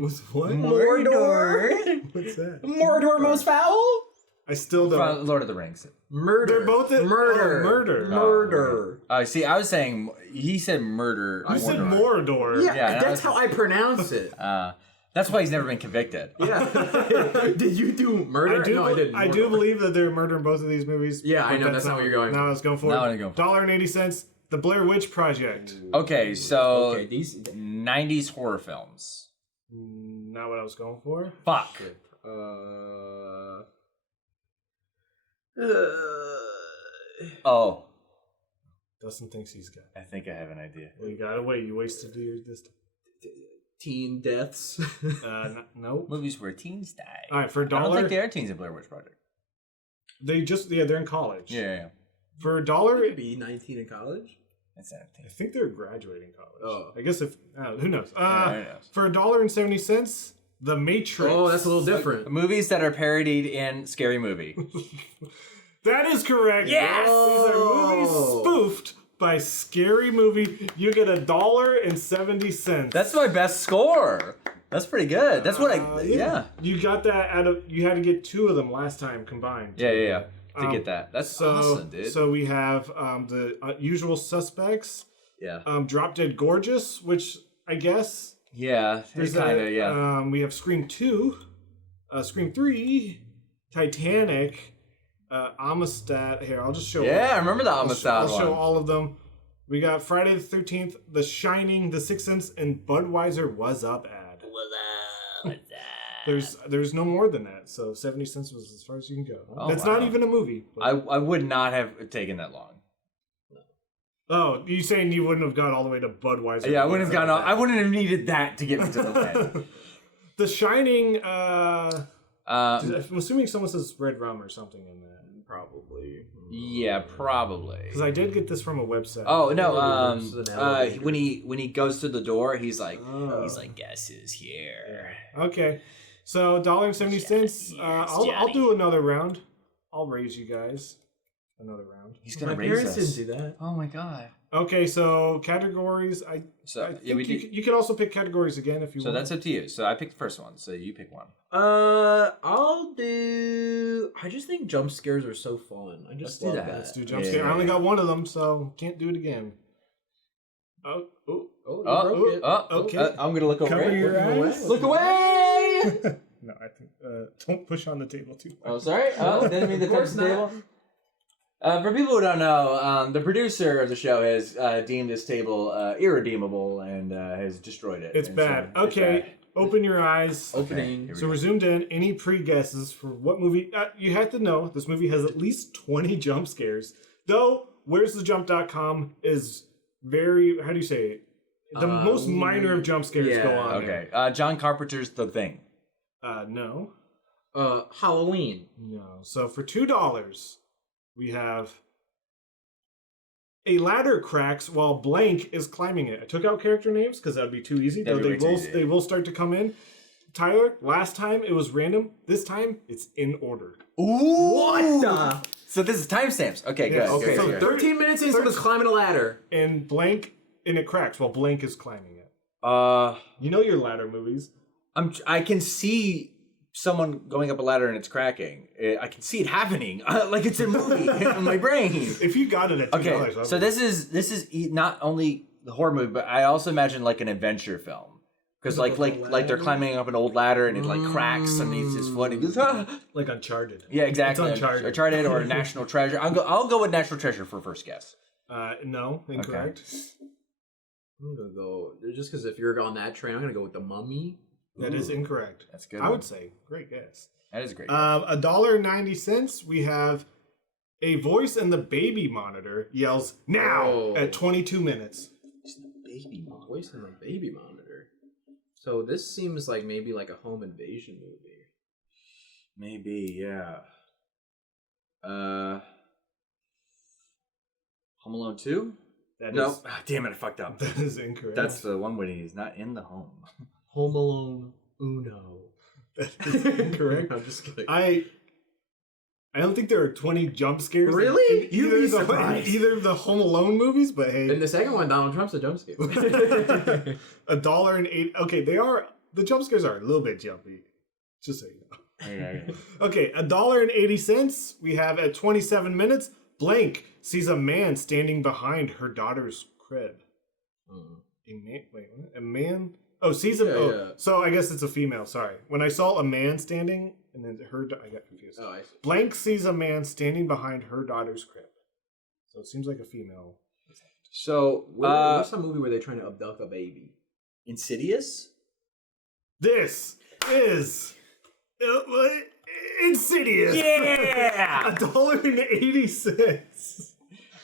With what? Mordor? What's that? Mordor Most Foul? I still don't. Lord of the Rings. Murder. They're both murder. See, I was saying, he said murder. You said Mordor. Yeah, that's how I pronounce it. That's why he's never been convicted. Yeah. Did you do murder? No, I didn't. I do believe that they're murder in both of these movies. Yeah, I know. That's not what you're going for. No, I was going for $1.80. The Blair Witch Project. Okay, so these 90s horror films. Not what I was going for. Fuck. Dustin thinks he's got. I think I have an idea. Well, you gotta wait. You wasted this. Teen deaths. Nope. Movies where teens die. All right, for $1. I don't think there are teens in Blair Witch Project. They're in college. Yeah. You For $1, could be 19 in college. I think they're graduating college. Oh. I guess who knows? For $1.70, The Matrix. Oh, that's a little different. Movies that are parodied in Scary Movie. That is correct. Yes! These are movies spoofed by Scary Movie. You get $1.70. That's my best score. That's pretty good. That's what yeah. You got that you had to get 2 of them last time combined. Yeah. To get that. That's awesome, dude. So we have the Usual Suspects. Yeah. Drop Dead Gorgeous, which I guess. Yeah, there's kind of, yeah. We have Scream 2, Scream 3, Titanic, Amistad. Here, I'll just show. Yeah, I remember the Amistad one. I'll show all of them. We got Friday the 13th, The Shining, The Sixth Sense, and Budweiser Was Up ad. There's no more than that, so 70 cents was as far as you can go. Oh, That's not even a movie. I would not have taken that long. Oh, you saying you wouldn't have gone all the way to Budweiser? Yeah, I wouldn't have gone. I wouldn't have needed that to get me to the end. The Shining. I'm assuming someone says red rum or something in that. Probably. Yeah, probably. Because I did get this from a website. Oh no. When he goes to the door, he's like, guess who's here? Okay, so $1.70. I'll do another round. I'll raise you guys. another round. He's gonna My raise parents us. didn't do that. Oh my god. Okay, so categories. I think you can also pick categories again if you want. So that's up to you. So I picked the first one. So you pick one. I'll do. I just think jump scares are so fun. I just love that. Let's do jump scare. I only got one of them, so can't do it again. Okay. I'm gonna look Cover away. your eyes. Look away. No, I think don't push on the table too much. Oh, sorry. Oh, didn't mean to touch the table. For people who don't know, the producer of the show has deemed this table irredeemable and has destroyed it. It's bad. So okay, it's bad. open your eyes. Opening. Okay, So we're zoomed in. Any pre-guesses for what movie? You have to know this movie has at least 20 jump scares. Though, where'sthejump.com is very, how do you say it? The most minor of jump scares go on. Okay. John Carpenter's The Thing. No. Halloween. No. So for $2, we have a ladder cracks while blank is climbing it. I took out character names because that would be too easy. Though they will start to come in. Tyler, last time it was random. This time it's in order. Ooh! What the? So this is timestamps. Okay, Yes. good. Okay, good, so good. 13 minutes in, someone's climbing a ladder. And blank, and it cracks while blank is climbing it. You know your ladder movies. I can see someone going up a ladder and it's cracking. I can see it happening, like it's a movie in my brain. If you got it at $2, Okay, so this is not only the horror movie, but I also imagine like an adventure film. Because like they're climbing up an old ladder and it like cracks underneath his foot and he goes, ah! Like Uncharted. Yeah, exactly. It's Uncharted. Uncharted or National Treasure. I'll go with National Treasure for first guess. No, incorrect. Okay. I'm gonna go just because if you're on that train, I'm gonna go with The Mummy. That is incorrect. That's good. I would say great guess. That is great. $1.90. We have a voice in the baby monitor yells now at 22 minutes. Baby monitor. Voice in the baby monitor. So this seems like maybe like a home invasion movie. Maybe, yeah. Home Alone 2? No. Ah, damn it, I fucked up. That is incorrect. That's the one when he's not in the home. Home Alone Uno. That is incorrect. I'm just kidding. I don't think there are 20 jump scares. Really? In either of the Home Alone movies, but hey. In the second one, Donald Trump's a jump scare. $1.08. Okay, the jump scares are a little bit jumpy. Just so you know. Okay, $1.80. We have at 27 minutes. Blank sees a man standing behind her daughter's crib. A man? Oh, sees him. So I guess it's a female. Sorry. When I saw a man standing and then I got confused. Oh, I see. Blank sees a man standing behind her daughter's crib. So it seems like a female. So, what's the movie where they're trying to abduct a baby? Insidious? This is Insidious. Yeah! $1.80.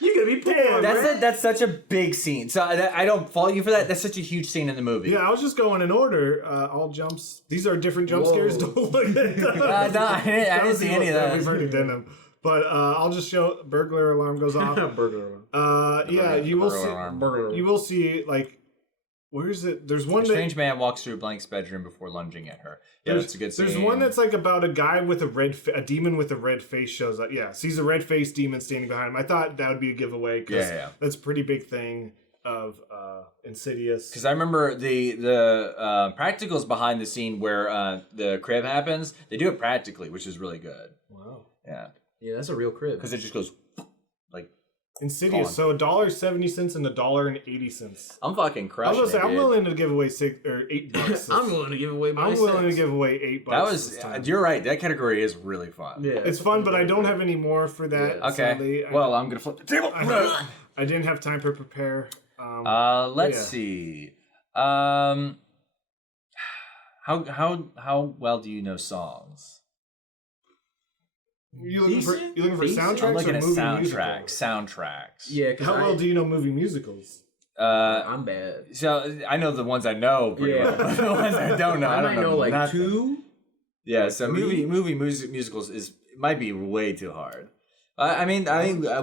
You're gonna be poor. That's such a big scene. So I don't fault you for that. That's such a huge scene in the movie. Yeah, I was just going in order. All jumps. These are different jump scares. Don't look at them. No, I didn't see any of that. We've already done them. But I'll just show burglar alarm goes off. Burglar alarm. Yeah, you will see. You will see like. Where is it? There's one. A strange man walks through Blank's bedroom before lunging at her. Yeah, that's a good scene. There's one that's like about a guy with a demon with a red face shows up. Yeah, sees a red faced demon standing behind him. I thought that would be a giveaway because that's a pretty big thing of Insidious. Because I remember the practicals behind the scene where the crib happens. They do it practically, which is really good. Wow. Yeah. Yeah, that's a real crib. Because it just goes like. Insidious. So $1.70 and $1.80. I'm fucking crushing. I was gonna say I'm willing to give away $8. I'm willing to give away. I'm willing to give away $8. That was. You're right. That category is really fun. Yeah, it's fun, but I don't have any more for that. Yeah. Okay. Sadly. Well, I'm gonna flip the table. I didn't have time to prepare. Let's see. How well do you know songs? You looking for soundtracks? I'm looking or at movie soundtracks. musicals? Soundtracks. Yeah. How well do you know movie musicals? I'm bad. So I know the ones I know. Yeah. The ones I don't know. I might know like nothing. 2. Yeah. So musicals might be way too hard. I mean,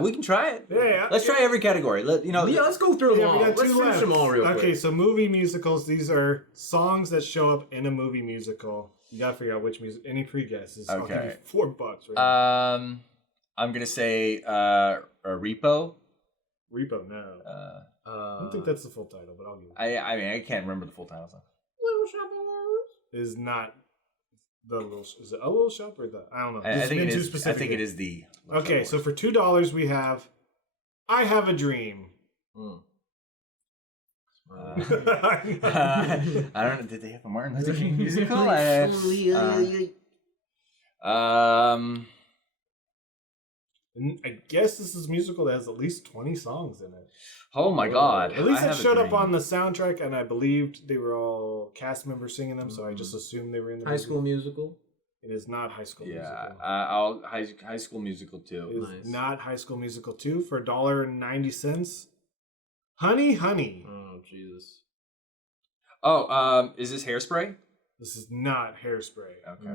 we can try it. Yeah. Let's try every category. Let's go through them all. Let's finish them all real quick. Okay, so movie musicals. These are songs that show up in a movie musical. You gotta figure out which music. Any pre-guesses? Okay. I'll give you $4. Right I'm gonna say a Repo. Repo, no. I don't think that's the full title, but I'll give it. I mean, I can't remember the full title. So. Little Shop of Horrors Is not the little. Is it a little shop or the? I don't know. I think it is. I think it is the. Okay, so for $2 we have, I Have a Dream. I don't know. Did they have a Martin Luther King musical? I guess this is a musical that has at least 20 songs in it. Oh my God! At least it showed up on the soundtrack, and I believed they were all cast members singing them, so I just assumed they were in the High School Musical. It is not High School Musical. I'll High School Musical 2. It is not High School Musical 2 for $1.90. Honey, Honey. Oh Jesus! Oh, is this Hairspray? This is not Hairspray. Okay.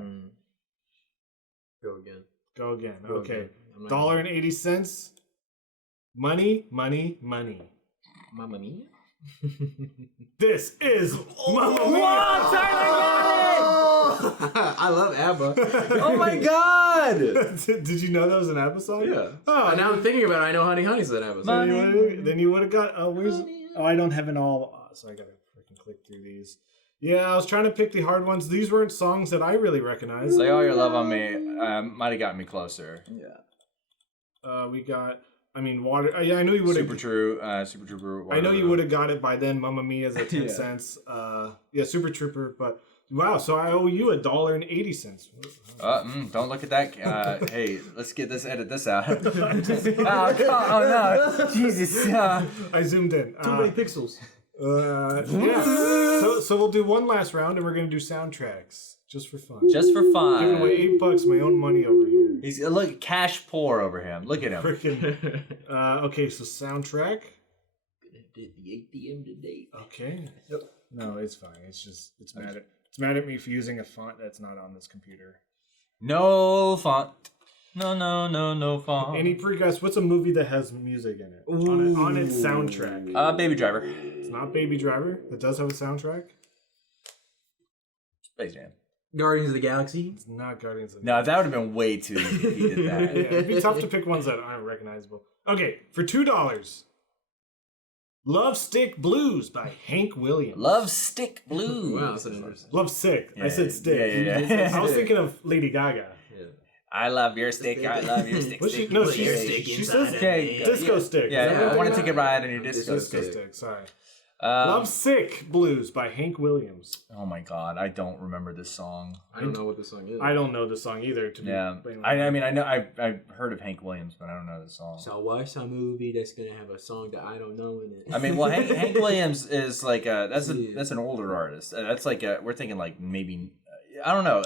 Go again. Go again. Go Okay. again. $1.80. Money, Money, Money. Mamma Mia. This is Mamma Mia. I love ABBA. Oh my God! Did you know that was an ABBA song? Yeah. Oh, And now I'm thinking about it. I know Honey Honey's an ABBA song. Then you would have got. Oh, where's? Oh, I don't have it all. So I gotta freaking click through these. Yeah, I was trying to pick the hard ones. These weren't songs that I really recognized. Lay All Your Love on Me might have gotten me closer. Yeah. We got. I mean, Water. Yeah, I knew you would have. Super Trooper. I know you would have got it by then. Mamma Mia's at 10 cents. Yeah, Super Trooper. But wow, so I owe you $1.80. Don't look at that. Hey, let's edit this out. Oh no, Jesus! I zoomed in. Too many pixels. Yeah. So we'll do one last round, and we're gonna do soundtracks just for fun. Just for fun. Giving away $8, my own money over here. He's look cash poor over him. Look at him. Freaking. Okay, so soundtrack. Did the ATM today? Okay. No, it's fine. It's mad at me for using a font that's not on this computer. No font. No font. Any pre-guess? What's a movie that has music in it on its soundtrack? Baby Driver. It's not Baby Driver. It does have a soundtrack. Space Jam. Guardians of the Galaxy? It's not Guardians of the No, that would have been way too easy if he did that. Yeah, it'd be tough to pick ones that aren't recognizable. Okay, for $2. Love Stick Blues by Hank Williams. Love Stick Blues. Wow, that's an interesting. Love Sick. Yeah, I said stick. yeah. I was thinking of Lady Gaga. Yeah. I love your stick. I love your stick. What's she? stick, No, stick, she stick. says disco stick. Yeah, Is that what I want to they're take a ride on your disco Disco stick. stick. Sorry. Love Sick Blues by Hank Williams. Oh my God, I don't remember this song. I don't know what this song is. I don't know the song either. To Yeah, be I mean, I know I've heard of Hank Williams, but I don't know the song. So watch a movie that's gonna have a song that I don't know in it. I mean, well, Hank Williams is like that's an older artist. That's like we're thinking like maybe I don't know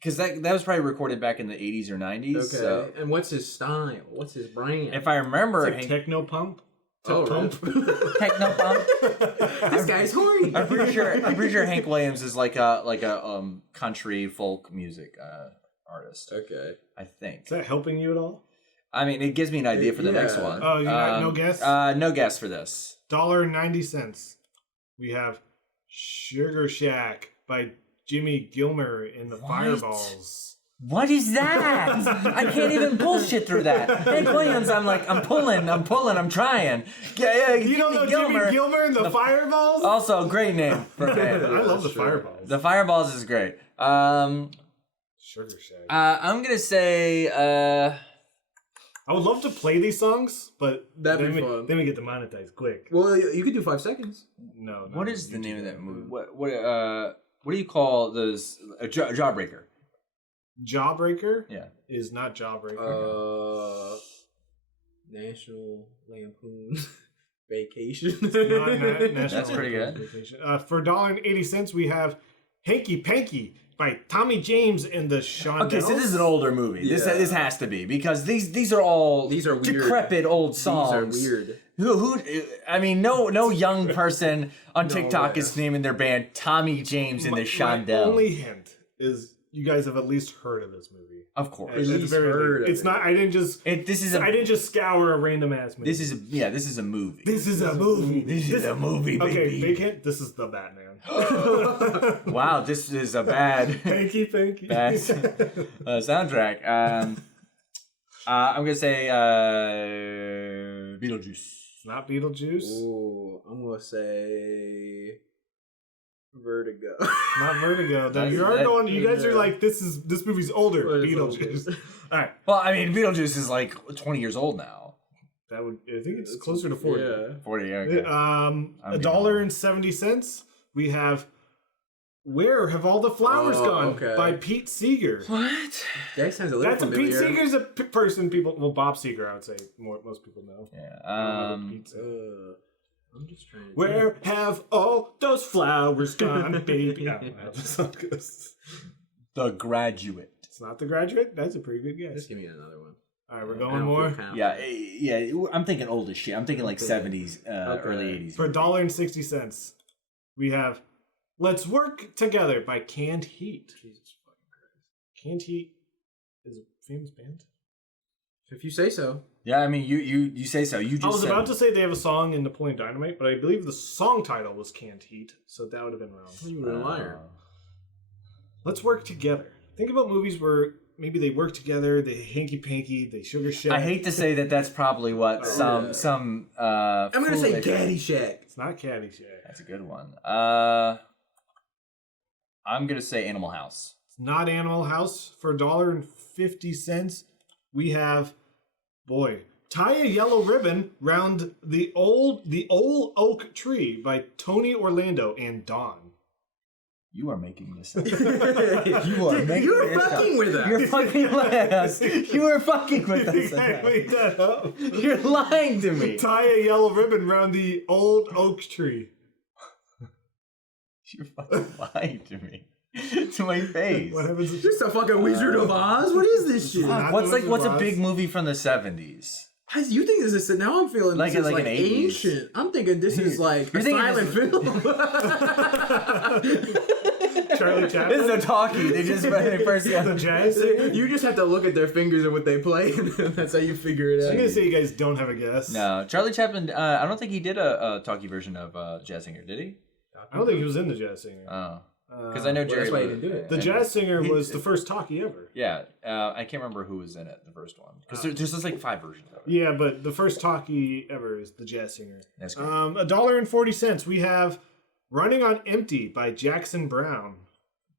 because that was probably recorded back in the 80s or 90s. Okay. So. And what's his style? What's his brand? If I remember, it's like Techno Pump. Oh, Pump. Techno Pump. This guy's horny. I'm pretty sure Hank Williams is like a country folk music artist. Okay. I think. Is that helping you at all? I mean, it gives me an idea for the next one. Oh, you got no guess? No guess for this. $1.90. We have Sugar Shack by Jimmy Gilmer in the Fireballs. What is that? I can't even bullshit through that. Hank Williams, I'm pulling, I'm trying. Yeah, you don't know Jimmy Gilmer in the Fireballs? Also, great name for a band. I love the Fireballs. The Fireballs is great. Sugar Shack. I'm gonna say. I would love to play these songs, but That'd be fun. Then we get demonetized quick. Well, you could do 5 seconds. No. What is the name of that movie? What do you call those? Jawbreaker. Jawbreaker? Yeah. Is not Jawbreaker. National Lampoon Vacation. Not National That's pretty good. Vacation. For $1.80 we have Hanky Panky by Tommy James and the Shondells. Okay, so this is an older movie. Yeah. This has to be because these are all weird. decrepit old songs. These are weird. Who? I mean, no young person on TikTok is naming their band Tommy James and the Shondells. My only hint is you guys have at least heard of this movie. Of course. At least heard of it. It's not. I didn't just. I didn't just scour a random ass movie. This is a movie. This is a movie. This is a movie, baby. Okay, big hint. This is the Batman. Wow, this is a bad. Thank you. Bad soundtrack. I'm gonna say Beetlejuice. It's not Beetlejuice. Ooh, I'm gonna say Vertigo. Not Vertigo. Now you are going. You guys are like, this movie's older. Beetlejuice. All right. Well, I mean, Beetlejuice is like 20 years old now. I think it's closer to 40. Yeah. 40. Okay. $1.70. We have Where Have All the Flowers Gone by Pete Seeger. What? That sounds a little familiar. Pete Seeger's a person people. Well, Bob Seger, I would say most people know. Yeah. I'm just trying. Where have all those flowers gone, baby? I don't know how the song goes. The Graduate. It's not The Graduate. That's a pretty good guess. Just give me another one. All right, we're going more. Yeah. I'm thinking old as shit. I'm thinking like 70s, early 80s. For $1.60, we have Let's Work Together by Canned Heat. Jesus fucking Christ. Canned Heat is a famous band. If you say so. Yeah, I mean, you say so. You just I was about to say they have a song in Napoleon Dynamite, but I believe the song title was Canned Heat, so that would have been wrong. You were a liar. Let's Work Together. Think about movies where maybe they work together, they hanky-panky, they sugar shack. I hate to say that that's probably what some I'm going to say Caddyshack. It's not Caddyshack. That's a good one. I'm going to say Animal House. It's not Animal House. For $1.50, we have, Tie a Yellow Ribbon Round the Old Oak Tree by Tony Orlando and Dawn. You are making this up. You're fucking with us. You're fucking with us. You are fucking with us. You can't make that up. You're lying to me. Tie a yellow ribbon round the old oak tree. You're fucking lying to me. To my face. What happens? Just a fucking Wizard of Oz? What is this shit? What's a big movie from the 70s? You think this is now? I'm feeling like this is an 80s. Ancient. I'm thinking this is like a silent film. Charlie Chaplin. This is a talkie. They just first got the jazz singer. You just have to look at their fingers and what they play, and that's how you figure it out. I'm gonna say you guys don't have a guess. No, Charlie Chaplin. I don't think he did a talkie version of Jazz Singer. Did he? I don't think he was in the Jazz Singer. Oh. Because I know Jerry. That's why he didn't do it. The Jazz Singer was the first talkie ever. Yeah, I can't remember who was in it, the first one. Because there's just like 5 versions of it. Yeah, but the first talkie ever is the Jazz Singer. That's great. $1.40. We have Running on Empty by Jackson Browne.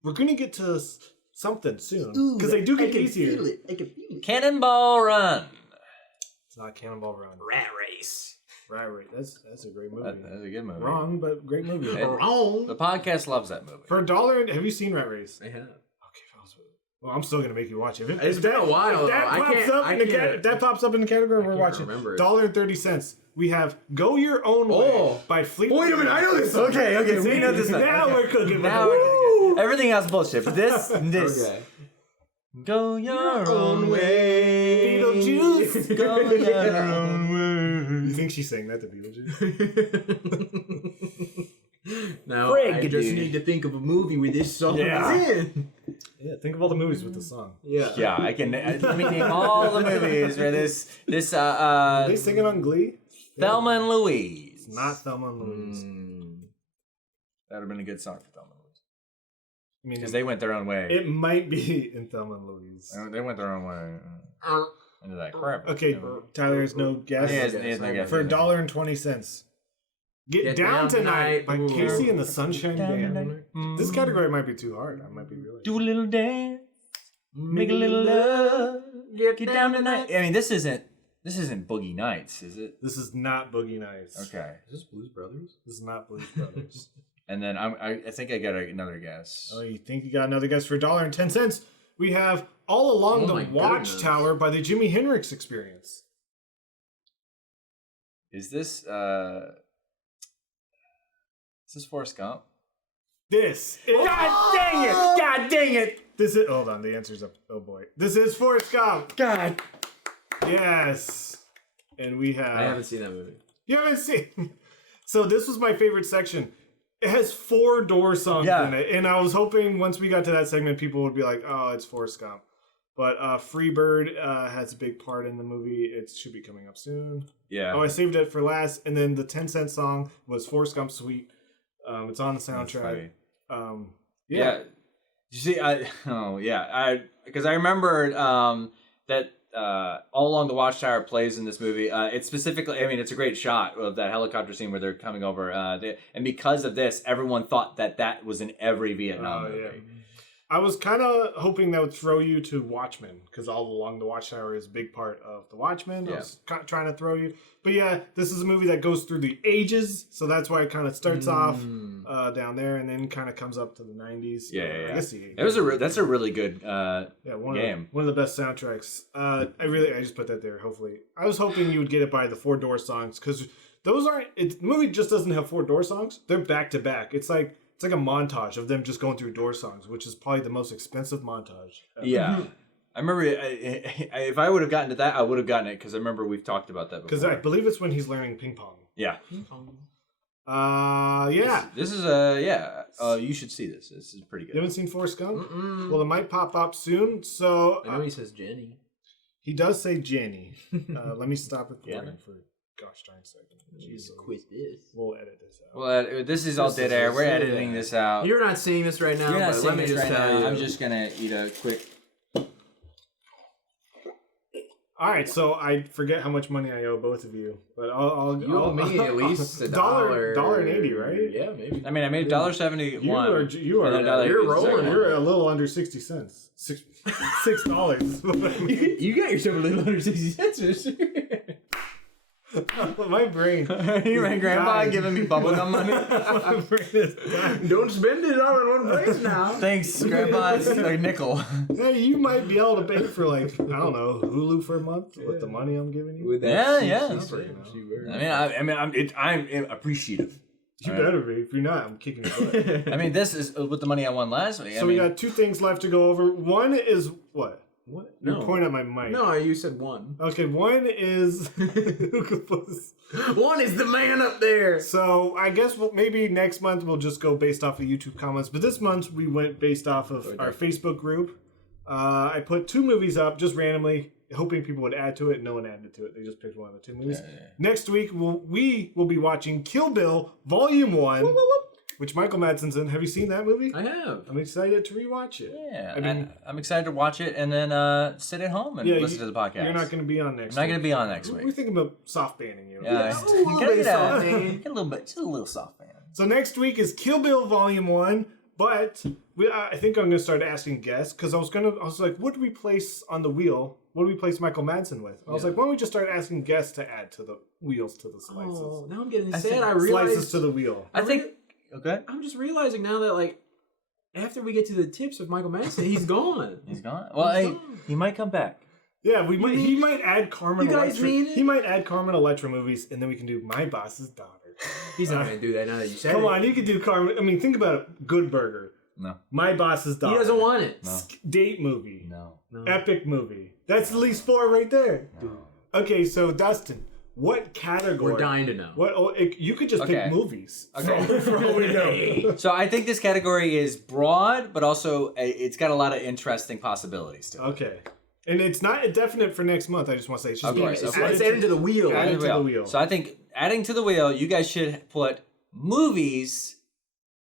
We're gonna get to something soon because they do get easier. I can feel it. Cannonball Run. It's not Cannonball Run. Rat Race. Right. That's a great movie. That's a good movie. Wrong, but great movie. Wrong. The podcast loves that movie. For $1, have you seen Rat Race? I have. Okay, well, I'm still gonna make you watch it. It's been a while. If that pops up in the category we're watching. $1.30. We have Go Your Own Way by Fleetwood. Wait a minute, I know this song. Okay, we know this song. Now Okay. we're cooking. Now we're everything else bullshit. But this. Okay. Go your own way. Beetlejuice. Go your own way. You think she sang that to Beetlejuice? Now I just need to think of a movie where this song is in. Yeah, think of all the movies with the song. Yeah, I can. Let me name all the movies where this. Did they sing it on Glee? Thelma and Louise. It's not Thelma and Louise. That would have been a good song for Thelma and Louise. I mean, Because they went their own way. it might be in Thelma and Louise. They went their own way. Into that crap. Okay, Tyler has no guess. He has no guess. For $1.20. Get Down Tonight by Casey and the Sunshine Band. This category might be too hard. I might be really. Do a little dance, make a little love, get down tonight. I mean, this isn't Boogie Nights, is it? This is not Boogie Nights. Is Okay. this Blues Brothers? This is not Blues Brothers. And then I think I got another guess. Oh, you think you got another guess for $1.10? We have All Along the Watchtower by the Jimi Hendrix Experience. Is this Forrest Gump? This is... God dang it! God dang it! This is... Hold on, the answer's up. Oh boy. This is Forrest Gump. God. Yes. And we have... I haven't seen that movie. You haven't seen... So this was my favorite section. It has 4 Doors songs in it. And I was hoping once we got to that segment, people would be like, oh, it's Forrest Gump. But Freebird has a big part in the movie. It should be coming up soon. Yeah. Oh, I saved it for last. And then the 10-cent song was Forrest Gump Sweet. It's on the soundtrack. Yeah. You see, because I remember that All Along the Watchtower plays in this movie. It's specifically, I mean, it's a great shot of that helicopter scene where they're coming over. And because of this, everyone thought that was in every Vietnam movie. Yeah. I was kind of hoping that would throw you to Watchmen, because All Along the Watchtower is a big part of the Watchmen. I was trying to throw you. But yeah, this is a movie that goes through the ages, so that's why it kind of starts off down there and then kind of comes up to the 90s. Yeah. I guess that's a really good game. One of the best soundtracks. I just put that there, hopefully. I was hoping you would get it by the 4-door songs, because those aren't... the movie just doesn't have 4-door songs. They're back-to-back. It's like a montage of them just going through door songs, which is probably the most expensive montage ever. Yeah. I remember if I would have gotten to that, I would have gotten it, because I remember we've talked about that before. Because I believe it's when he's learning ping pong. Yeah. Ping pong. Yeah. This is you should see this. This is pretty good. You haven't seen Forrest Gump? Mm-mm. Well, it might pop up soon. So I know he says Jenny. He does say Jenny. Let me stop recording for gosh darn second. Jesus, quit this. We'll edit this out. Well, this is all dead air. We're editing this out. You're not seeing this right now. You're not but seeing let me this just right tell now. you. I'm just gonna eat a quick. All right, so I forget how much money I owe both of you, but I'll you owe me at least $1. $1.80, right? Yeah, maybe. I mean, I made $1.71. You're rolling. You're a little under 60 cents. $6. You got yourself a little under 60 cents. My brain. My grandpa giving me bubblegum money. My brain is dying. Don't spend it all in one place now. Thanks, Grandpa. It's a nickel. Hey, you might be able to pay for I don't know, Hulu for a month with the money I'm giving you. Yeah. I'm appreciative. You better be. If you're not, I'm kicking your butt. I mean, this is with the money I won last week. So we got 2 things left to go over. One is what? What? You're pointing at my mic. No, you said one. Okay, one is... One is the man up there. So I guess maybe next month we'll just go based off of YouTube comments. But this month we went based off of our Facebook group. I put 2 movies up just randomly, hoping people would add to it. No one added to it. They just picked one of the 2 movies. Yeah. Next week we will be watching Kill Bill Volume 1. Whoop, whoop, whoop. Which Michael Madsen's in. Have you seen that movie? I have. I'm excited to rewatch it. Yeah, I'm excited to watch it and then sit at home and listen to the podcast. You're not going to be on next week. I'm not going to be on next week. We're thinking about soft banning you. Yeah, just a little bit, just a little soft ban. So next week is Kill Bill Volume 1, but I think I'm going to start asking guests, because I was like, what do we place on the wheel? What do we place Michael Madsen with? I was like, why don't we just start asking guests to add to the wheels to the slices? Oh, now I'm getting sad. I realized slices to the wheel. I think. Okay. I'm just realizing now that after we get to the tips of Michael Madsen, he's gone. He's gone. Well, he might come back. Yeah, he might add Carmen Electra. He might add Carmen Electra movies, and then we can do My Boss's Daughter. He's not going to do that now that you said it. Come on, you could do Carmen. I mean, think about it. Good Burger. No. My Boss's Daughter. He doesn't want it. No. Date movie. No. Epic movie. That's at least 4 right there. No. Okay, so Dustin, what category? We're dying to know. You could just pick movies. Okay. For all we know. So I think this category is broad, but also it's got a lot of interesting possibilities to it. Okay. And it's not definite for next month. I just want to say it's just Let's add into the wheel. Add into the wheel. So I think adding to the wheel, you guys should put movies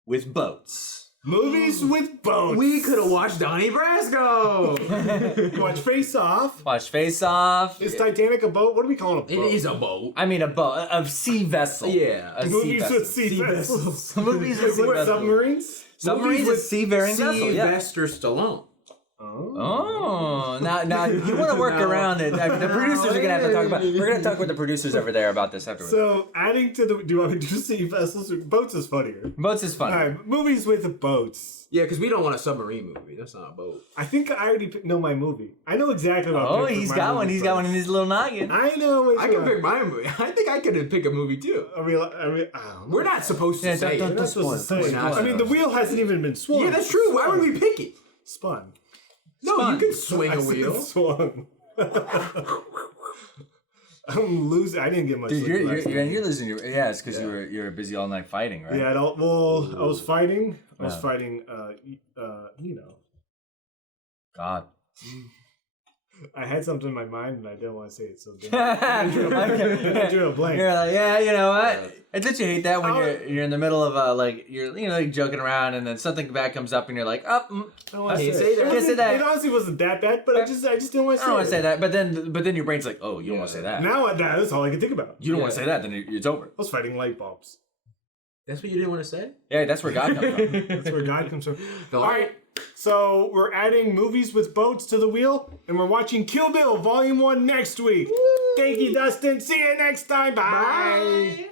with boats. Movies with boats. We could have watched Donnie Brasco. Watch Face Off. Watch Face Off. Is Titanic a boat? What do we call it? A boat? It is a boat. I mean, a boat, a sea vessel. Yeah. Movies with sea vessels. Movies with sea vessels. Submarines? Submarines with sea-faring vessel. Sylvester Stallone. Oh, now you want to work around it. I mean, the producers are gonna have to talk about. We're gonna talk with the producers over there about this afterwards. So, adding to the, do you want me to do sea vessels? Boats is funnier. Boats is funny. All right, movies with boats. Yeah, because we don't want a submarine movie. That's not a boat. I think I already know my movie. I know exactly what. Oh, he's got one. He's got one in his little noggin. I know. I can pick my movie. I think I could pick a movie too. We're not supposed to say. We're not supposed to say. I mean, the wheel hasn't even been swung. Yeah, that's true. Why would we pick it? Spun. No, Spun. you can swing a wheel. Swung. I'm losing. I didn't get much. Dude, you're losing your. Yeah, it's because you're busy all night fighting, right? Yeah, I was fighting. I was fighting. God. I had something in my mind and I didn't want to say it, so I drew a blank. You're like, yeah, you know what? Don't you hate that when you're in the middle of like you're like joking around and then something bad comes up and you're like, I don't want to say that. It honestly wasn't that bad, but I just didn't want to say it. I don't want to say that, but then your brain's like, oh, you don't want to say that. Now that's all I can think about. You don't want to say that, then it's over. I was fighting light bulbs. That's what you didn't want to say? Yeah, that's where God comes from. That's where God comes from. All right. So we're adding movies with boats to the wheel, and we're watching Kill Bill Volume 1 next week. Woo! Thank you, Dustin. See you next time. Bye.